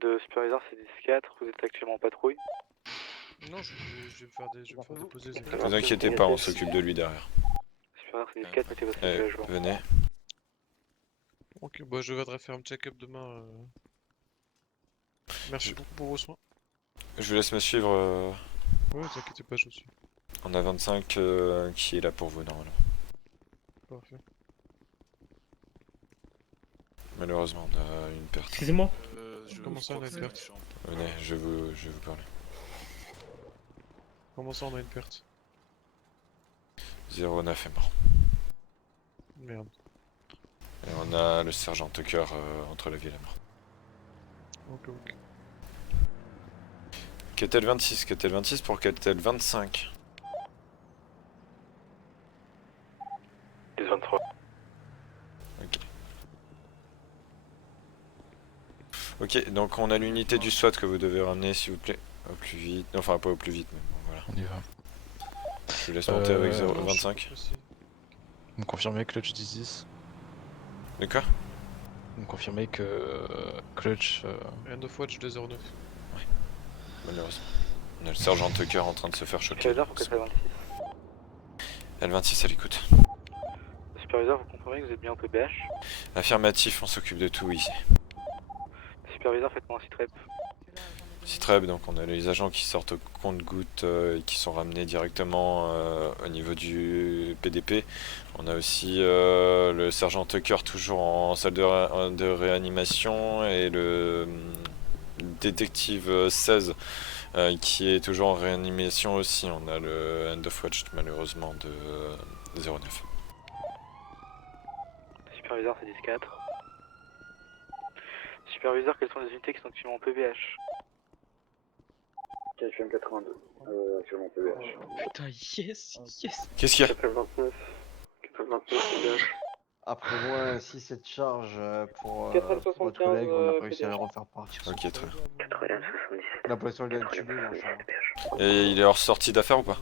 De superviseur, c'est 10-4, vous êtes actuellement en patrouille. Non, je vais me faire déposer. Ne vous inquiétez pas, on s'occupe de lui derrière. Superviseur, c'est 10-4, mettez votre statut à jour. Venez. Ok, bah je viendrai faire un check-up demain. Merci beaucoup pour vos soins. Je vous laisse me suivre. Ouais, ne vous inquiétez pas, je vous suis. On a 25 qui est là pour vous normalement. Parfait. Malheureusement, on a une perte. Excusez-moi. Comment ça, on a une perte? Venez, je vais vous parler. Comment ça, on a une perte? 09 est mort. Merde. Et on a le sergent Tucker entre la vie et la mort. Ok. Catel 26, Catel 26 pour Catel 25. 10-23. Ok, donc on a l'unité du SWAT que vous devez ramener s'il vous plaît. Au plus vite, enfin pas au plus vite, mais bon voilà. On y va. Je vous laisse monter avec 025. Vous me confirmez Clutch 10-10. De quoi? Vous me confirmez que Clutch... End of watch 209. Ouais, malheureusement. On a le sergent Tucker en train de se faire choquer. L26 à l'écoute. Superviseur, vous comprenez que vous êtes bien en PBH? Affirmatif, on s'occupe de tout ici. Superviseur, faites-moi un sitrep. Citreb, donc on a les agents qui sortent au compte-gouttes et qui sont ramenés directement au niveau du PDP. On a aussi le sergent Tucker toujours en salle de réanimation et le détective 16 qui est toujours en réanimation aussi. On a le end of watch malheureusement de 09. Superviseur, c'est 10-4. Superviseur, quelles sont les unités qui sont actuellement en PBH? KFM 82, actuellement en PBH. Putain, yes. Qu'est-ce qu'il y a? 429, PBH. Après moi, si cette charge pour 475, votre collègue, on a réussi à le refaire partir. Ok, très bien. 80, 77. La poisson elle est tubée, l'enfant. Et il est hors sortie d'affaire ou pas?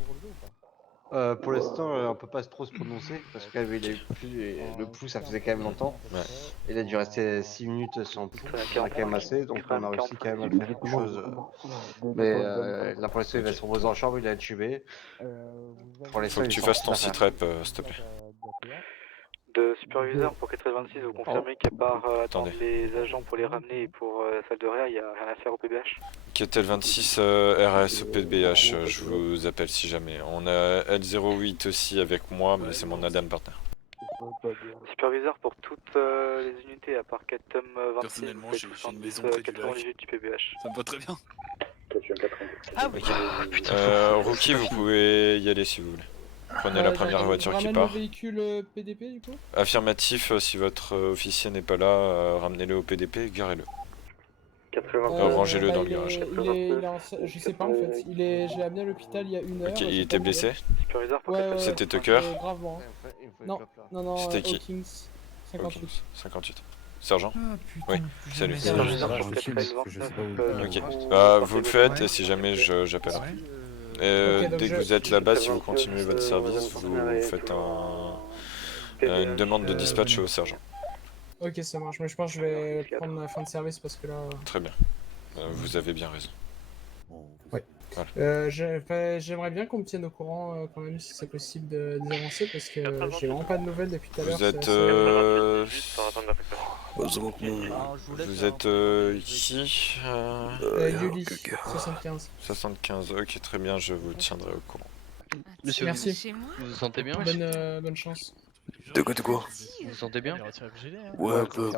Pour l'instant, on peut pas trop se prononcer parce que le pouls ça faisait quand même longtemps. Ouais. Il a dû rester 6 minutes sans pouls, on a quand même assez, donc on a réussi quand même à faire quelque chose. Mais là pour l'instant il va se reposer en chambre, il est intubé. Pour Faut que tu fasses ton sitrep s'il te plaît. De superviseur pour 426, vous confirmez qu'à part attendre les agents pour les ramener et pour la salle de réa, il n'y a rien à faire au PBH? Catel 26 RS au PBH, je vous appelle si jamais. On a L08 aussi avec moi, mais c'est mon Adam partner. Superviseur pour toutes les unités à part Catum 26, Personnellement, j'ai une maison quelles près du sont lac. les unités du PBH? Ça me va très bien. Ah oui. Rookie, vous pouvez y aller si vous voulez. Prenez la première voiture qui part. Le véhicule PDP du coup. Affirmatif, si votre officier n'est pas là, ramenez-le au PDP, garez-le. Rangez-le dans le garage. Je sais pas en fait. Je l'ai amené à l'hôpital il y a 1 heure. Ok, il était blessé? Ouais, C'était Tucker? Gravement. Non, C'était qui? Hawkins, 58. 58. Sergent? Ah, putain, Oui, salut. Ok. Ok, bah vous le faites et si jamais j'appellerai. Dès que vous êtes là-bas, si vous continuez votre service, vous faites une demande de dispatch au sergent. Ok, ça marche, mais je pense que je vais prendre la fin de service parce que là... Très bien, vous avez bien raison. Ouais. Voilà. J'aimerais bien qu'on me tienne au courant quand même si c'est possible des avancées parce que j'ai vraiment pas de nouvelles depuis tout à l'heure. Vous êtes qui? Yuli, 75. 75, ok très bien, je vous tiendrai au courant. Monsieur, Merci. vous vous sentez bien? Bonne chance. De quoi? Vous vous sentez bien? Ouais, un peu.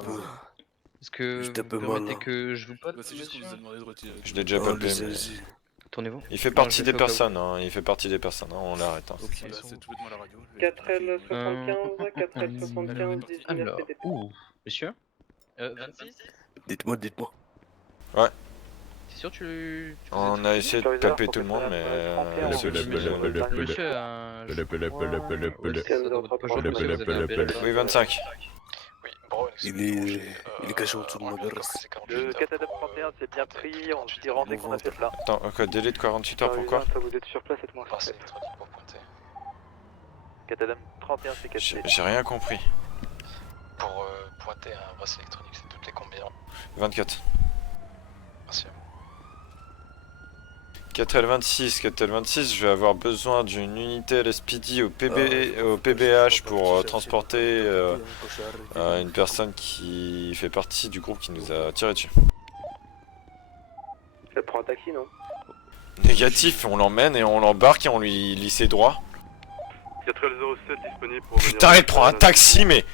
Est-ce que vous permettez que je vous pote? C'est juste qu'on nous a demandé de retirer. Je l'ai déjà palpé, mais... Tournez-vous. Il fait partie des personnes, hein, il fait partie des personnes, hein, on l'arrête. Hein. Ok, c'est tout bêtement à la radio. 4L75, 4L75, 19 PDP. Ouh, monsieur 26? Dites-moi. Ouais. C'est sûr tu On a essayé de taper tout le monde, mais... Oui, 25. Il est caché en dessous de moi. Le Catadam 31 c'est bien pris, on s'y rend dès qu'on a fait là. Attends, quoi, délai de 48 heures, pourquoi? Vous êtes sur place, faites-moi un sitrep. Catadam 31 c'est 4. J'ai rien compris. Pour pointer un bracelet électronique, c'est toutes les combien? 24. Merci. 4L26, je vais avoir besoin d'une unité LSPD au PBH pour transporter une personne qui fait partie du groupe qui nous a tiré dessus. Elle prend un taxi, non? Négatif, on l'emmène et on l'embarque et on lui lit ses droits. 4L07 disponible pour venir... Putain, elle prend un taxi, mais...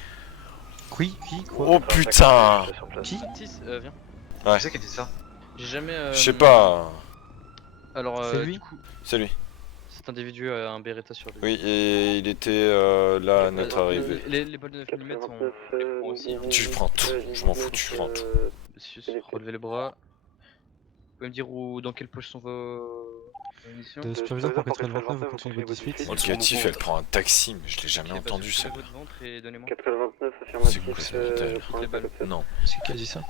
Qui quoi? Oh putain! Qui? Viens. Ouais. C'est qui était ça? J'ai jamais... Je sais pas... Alors, c'est lui? du coup... C'est lui. Cet individu a un Beretta sur lui. Oui, et il était là à notre arrivée. Les balles de 9 mm, on les prend aussi. Tu prends tout, je m'en fous, tu prends tout. Monsieur, relevez les bras. Vous pouvez me dire dans quelle poche sont vos munitions? De superviseur pour 429, vous continuez votre 18. Indicatif, elle prend un taxi, mais je l'ai jamais entendu ça. Votre ventre et donnez-moi. 429, C'est quoi ce bruitage? Non. C'est qui a dit ça?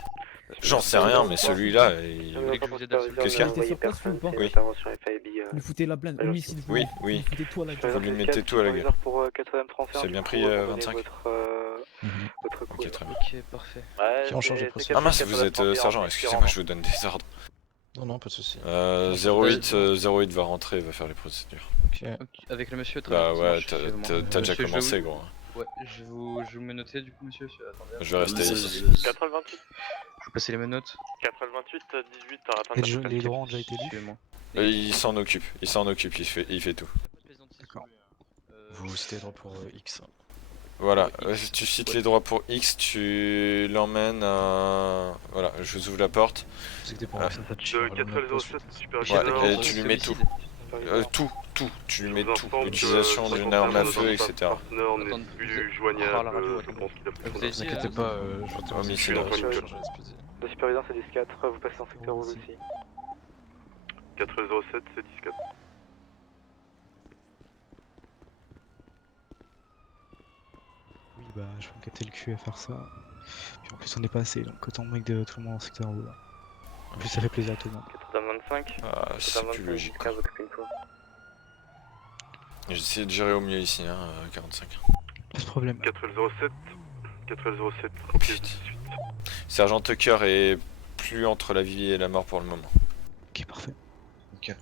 J'en sais rien, mais celui-là, Vous voulez que je vous aide à le qu'est-ce qu'il y a? Il était sur place ou pas? Oui. Vous foutez la blinde, homicide. Oui, Vous oui. foutez tout à la gueule. Vous lui mettez tout à la gueule. C'est bien pris 25? Ok, très bien. Ok, parfait. Qui en charge de procédure? Ah mince, vous êtes sergent, excusez-moi, je vous donne des ordres. Non, non, pas de soucis. 08 va rentrer, va faire les procédures. Ok. Avec le monsieur, très Bah bien, ouais, ça marche, t'as déjà Monsieur, commencé, gros. Ouais, je vous mets noter du coup, monsieur. Attendez. Je vais rester ici. 428. Je vous passer les menottes. 428, 18, t'as atteint Les droits ont déjà été lus? Il s'en occupe, il fait tout. D'accord. Vous citez les droits pour X. Voilà, si tu cites les droits pour X, tu l'emmènes à... Voilà, je vous ouvre la porte. C'est que t'es pour ça. De 407, Ouais, et tu lui mets tout. Tout, tu lui mets tout. L'utilisation d'une arme à feu, etc. Plus joignable, je pense qu'il a pris Ne vous inquiétez pas, je vais Homicide. Le superviseur c'est 10-4, vous passez en secteur rouge aussi. 407, c'est 10-4. Oui, bah, je vais me capter le cul à faire ça. Puis en plus, on est pas assez, donc autant mec de tout le monde en secteur rouge. En plus, ça fait plaisir à tout le monde. 425. Ah, c'est plus logique, quoi. J'essaie de gérer au mieux ici, hein, 45. Pas de problème. 407, 407, Oh putain. Sergent Tucker est plus entre la vie et la mort pour le moment. Ok, parfait. Ok.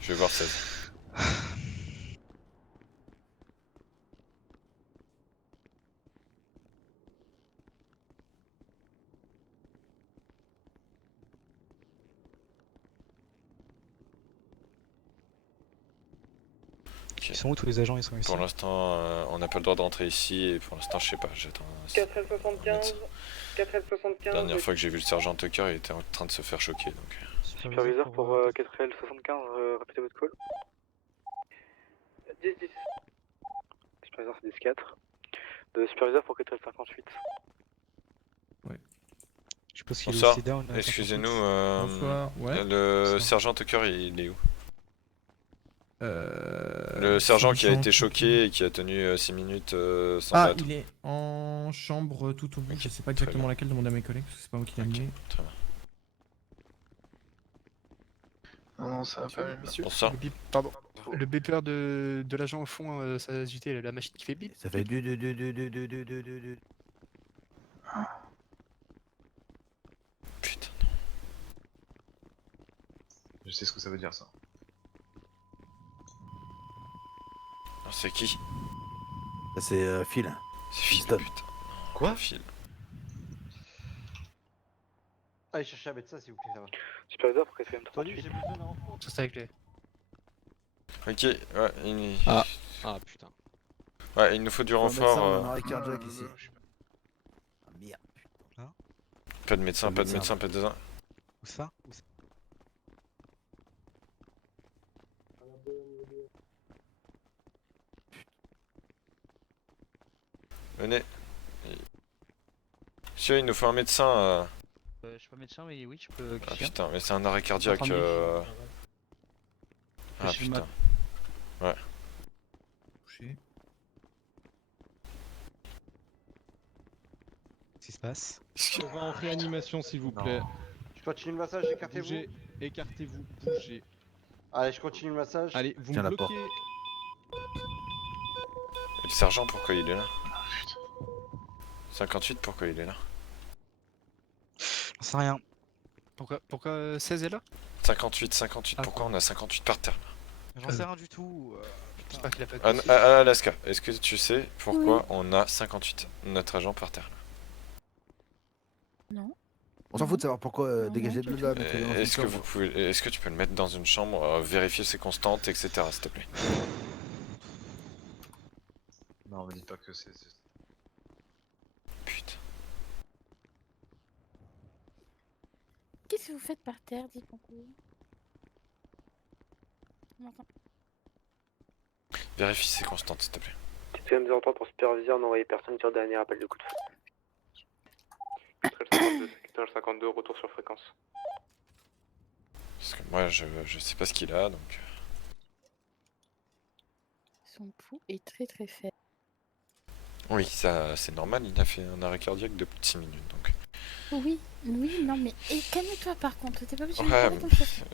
Je vais voir 16. Ils sont où tous les agents? Ils sont ici? Pour l'instant, on n'a pas le droit de rentrer ici et pour l'instant, je sais pas, j'attends. 4L75, 4L75. Dernière fois que j'ai vu le sergent Tucker, il était en train de se faire choquer donc. Superviseur pour 4L75, répétez votre call. 10-10. Superviseur c'est 10-4. De superviseur pour 4L58. Je suppose qu'il est Bonsoir, aussi down. excusez-nous, Bonsoir, ouais. le sergent Tucker il est où? Le sergent qui a été choqué et qui a tenu 6 minutes sans Ah, battre. il est en chambre tout au bout, je sais pas exactement laquelle, demande à mes collègues parce que c'est pas moi qui l'ai amené. Très bien. Non, ça va pas, monsieur. Bonsoir. Pardon. Le beeper de l'agent au fond, ça a ajouté la machine qui fait bip. Ça fait du. Putain. Je sais ce que ça veut dire ça. C'est qui? C'est Phil. C'est Phil, Stop. putain. Quoi? Phil. Allez chercher un médecin s'il vous plaît, ça va. Superviseur pour 4L38. Entendu, j'ai besoin d'un renfort. Ça c'est avec les. Ok, ouais, il... Ah putain. Ouais, il nous faut du renfort. On a un arrêt cardiaque ici. Ah merde, putain. Pas de médecin, pas de médecin, pas de médecin. Où ça? Où ça? Venez. Monsieur, il nous faut un médecin. Je suis pas médecin, mais oui, je peux. Ah putain, mais c'est un arrêt cardiaque. Ah putain. Ouais. Qu'est-ce qui se passe? On va en réanimation, s'il vous plaît. Je continue le massage, écartez-vous. Bougez, écartez-vous, bougez. Allez, je continue le massage. Allez, vous Tiens me la bloquez. Et le sergent, pourquoi il est là? 58, pourquoi il est là? J'en sais rien. Pourquoi 16 est là? 58, pourquoi on a 58 par terre là? J'en sais rien du tout. J'espère qu'il a pas de soucis. Alaska, est-ce que tu sais pourquoi on a 58 notre agent par terre là? Non. On s'en fout de savoir pourquoi dégager de là. Est-ce que tu peux le mettre dans une chambre, vérifier ses constantes, etc. s'il te plaît? Non, me dites pas que c'est. Putain. Qu'est-ce que vous faites par terre, dites beaucoup. Vérifie c'est constante s'il te plaît. TTM 03 pour superviseur, n'envoyez personne sur dernier appel de coup de feu. 4L52, retour sur fréquence. Parce que moi je sais pas ce qu'il a donc... Son pouls est très très faible. Oui, ça c'est normal, il a fait un arrêt cardiaque de plus de 6 minutes donc... Oui, non mais... Et calme-toi par contre, t'es pas obligé de Ouais, parler comme ça.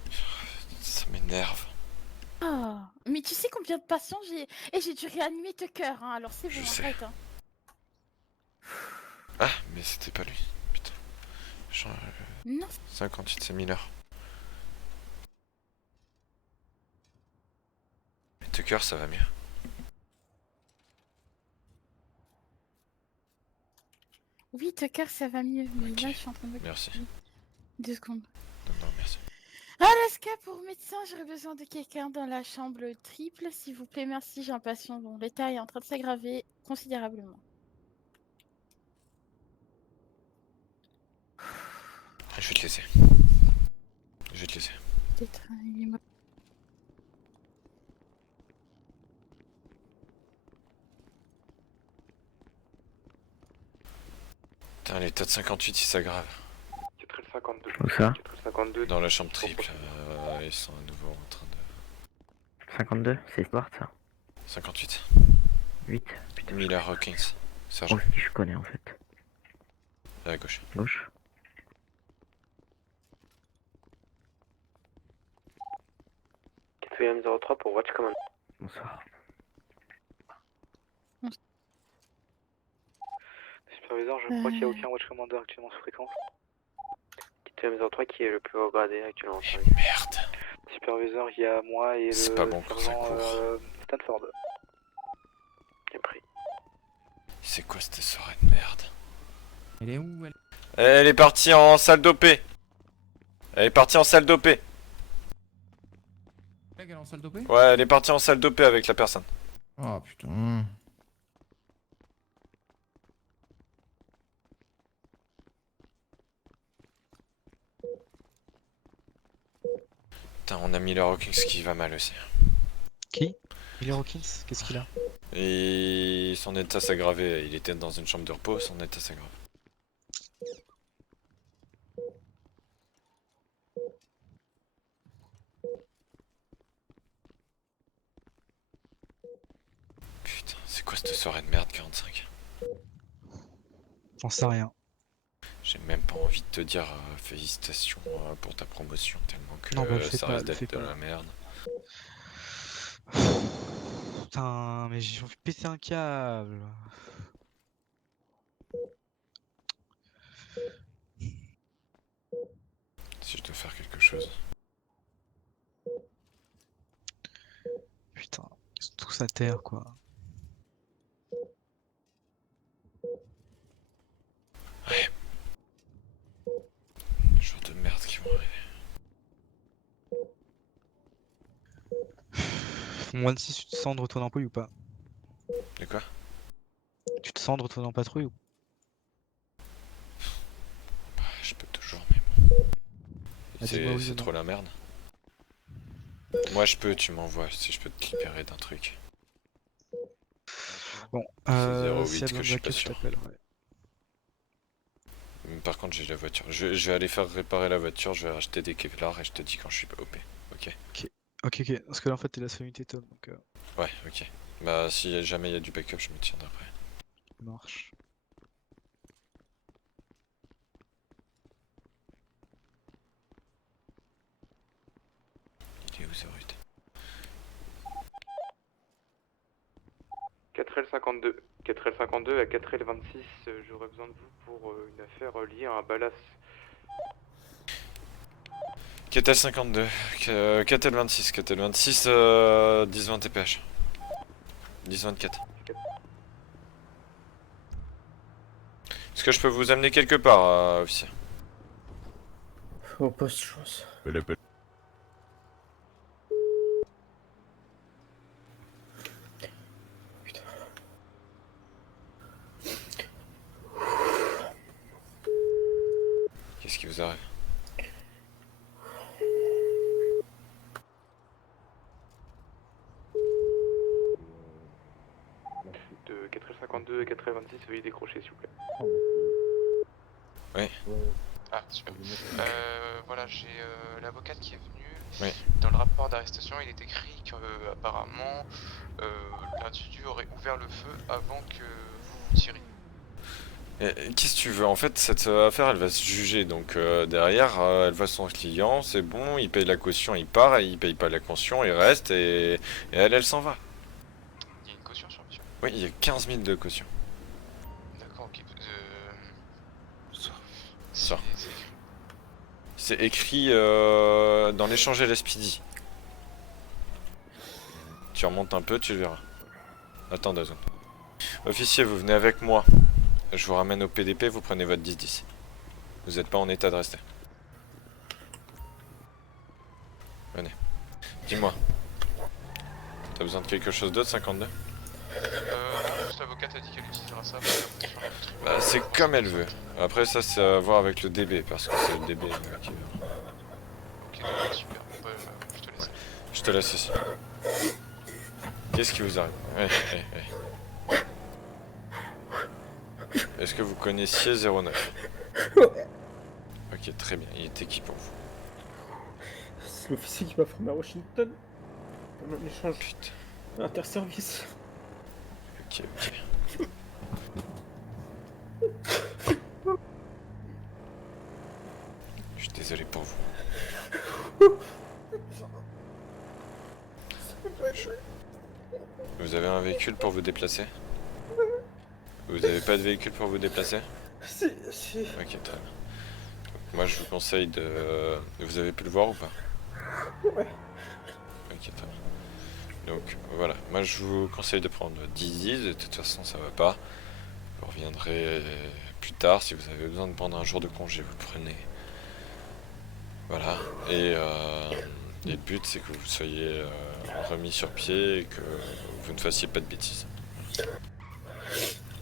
ça m'énerve. Oh, mais tu sais combien de patients j'ai... Et j'ai dû réanimer Tucker, hein, alors c'est bon, arrête. Hein. Ah, mais c'était pas lui. Putain. Non. 58, c'est Miller. Mais Tucker, ça va mieux. Oui, Tucker, ça va mieux, mais là, je suis en train de... Merci. 2 secondes. Non, merci. Alaska, pour médecin, j'aurais besoin de quelqu'un dans la chambre triple, s'il vous plaît, merci, j'ai un patient dont l'état est en train de s'aggraver considérablement. Je vais te laisser. Je vais te laisser. Peut-être un... Putain, l'état de 58 il s'aggrave. 4L52. Où ça 4L52. Dans la chambre triple, ils sont à nouveau en train de... 52, c'est Sport ça. 58. 8. Miller Hawkins. Sergent. Oh si je connais en fait. À gauche. Gauche. TTM 03 pour Watch Command. Bonsoir. Superviseur, je crois qu'il n'y a aucun Watch Commander actuellement sous fréquence. TTM 03 qui est le plus haut gradé actuellement. Merde. Superviseur, il y a moi et le bon sergent Stanford. Bien pris. C'est quoi cette soirée de merde? Elle est où elle? Elle est partie en salle d'OP. Elle est partie en salle d'OP. Elle est en salle d'OP? Ouais, elle est partie en salle d'OP avec la personne. Oh putain. Putain, on a Miller Hawkins qui va mal aussi. Qui? Miller Hawkins? Qu'est-ce qu'il a? Et son état s'aggravait. Il était dans une chambre de repos, son état s'aggrave. Putain, c'est quoi cette soirée de merde 45? J'en sais rien. J'ai même pas envie de te dire félicitations pour ta promotion tellement que Non, bah, fais ça pas, risque fais d'être de pas. la merde. Putain, mais j'ai envie de péter un câble. Si je dois faire quelque chose. Putain, ils sont tous à terre quoi. Ouais. Les jours de merde qui vont arriver. Moins de 6, tu te sens de retourner en patrouille ou pas? De quoi? Tu te sens de retourner en patrouille ou? Bah, je peux toujours, mais bon. dis-moi oui ou C'est non. trop la merde. Moi je peux, tu m'envoies si je peux te libérer d'un truc. Bon, c'est s'il y 08 a que besoin je de suis pas backup, je sûr. t'appelle, ouais. Par contre j'ai la voiture. Je vais aller faire réparer la voiture, je vais racheter des Kevlar et je te dis quand je suis OP. Ok? Ok, parce que là en fait t'es la seule unité Tom, donc Ouais, ok. Bah si jamais il y a du backup, je me tiendrai après. ça marche. Il est où 08? 4L52. 4L52 à 4L26, j'aurais besoin de vous pour une affaire liée à un balasse. KTL52, KTL26, KTL26, 10-20 TPH. 10-24. Est-ce que je peux vous amener quelque part, officier? Au poste, je pense. Qu'est-ce qui vous arrive? 86, veuillez décrocher s'il vous plaît. Oui. Ah, super. Voilà, j'ai l'avocate qui est venue. Oui. Dans le rapport d'arrestation, il est écrit que apparemment l'individu aurait ouvert le feu avant que vous tiriez. Qu'est-ce que tu veux? En fait, cette affaire, elle va se juger. Donc derrière, elle voit son client, c'est bon, il paye la caution, il part, et il paye pas la caution, il reste, et elle s'en va. Il y a une caution sur monsieur? Oui, il y a 15 000 de caution. D'accord, ok. Ça. C'est écrit dans l'échange LSPD. Tu remontes un peu, tu le verras. Attends 2 secondes. Officier, vous venez avec moi. Je vous ramène au PDP, vous prenez votre 10-10. Vous n'êtes pas en état de rester. Venez. Dis-moi. T'as besoin de quelque chose d'autre, 52? Juste l'avocate a dit qu'elle utilisera ça. Bah, c'est comme elle veut. Après, ça, c'est à voir avec le DB, parce que c'est le DB qui veut. Ok, super. Bah, je te laisse. Je te laisse ici. Qu'est-ce qui vous arrive? Est-ce que vous connaissiez 09? Ok, très bien. Il était qui pour vous? C'est l'officier qui m'a formé à Washington. Pendant l'échange interservice. Ok. Je suis désolé pour vous. Vous avez un véhicule pour vous déplacer? Vous avez pas de véhicule pour vous déplacer? Si. Ok, très bien. Donc, moi je vous conseille de... Vous avez pu le voir ou pas? Ouais. Ok, très bien. Donc voilà, moi je vous conseille de prendre 10-10, de toute façon ça va pas. Vous reviendrez plus tard, si vous avez besoin de prendre un jour de congé, vous le prenez. Voilà, et le but c'est que vous soyez remis sur pied et que vous ne fassiez pas de bêtises.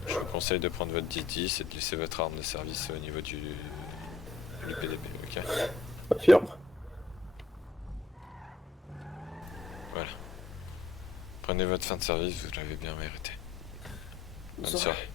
Je vous conseille de prendre votre 10-10 et de laisser votre arme de service au niveau du PDP, ok? Affirme. Voilà. Prenez votre fin de service, vous l'avez bien mérité. Bonne soirée.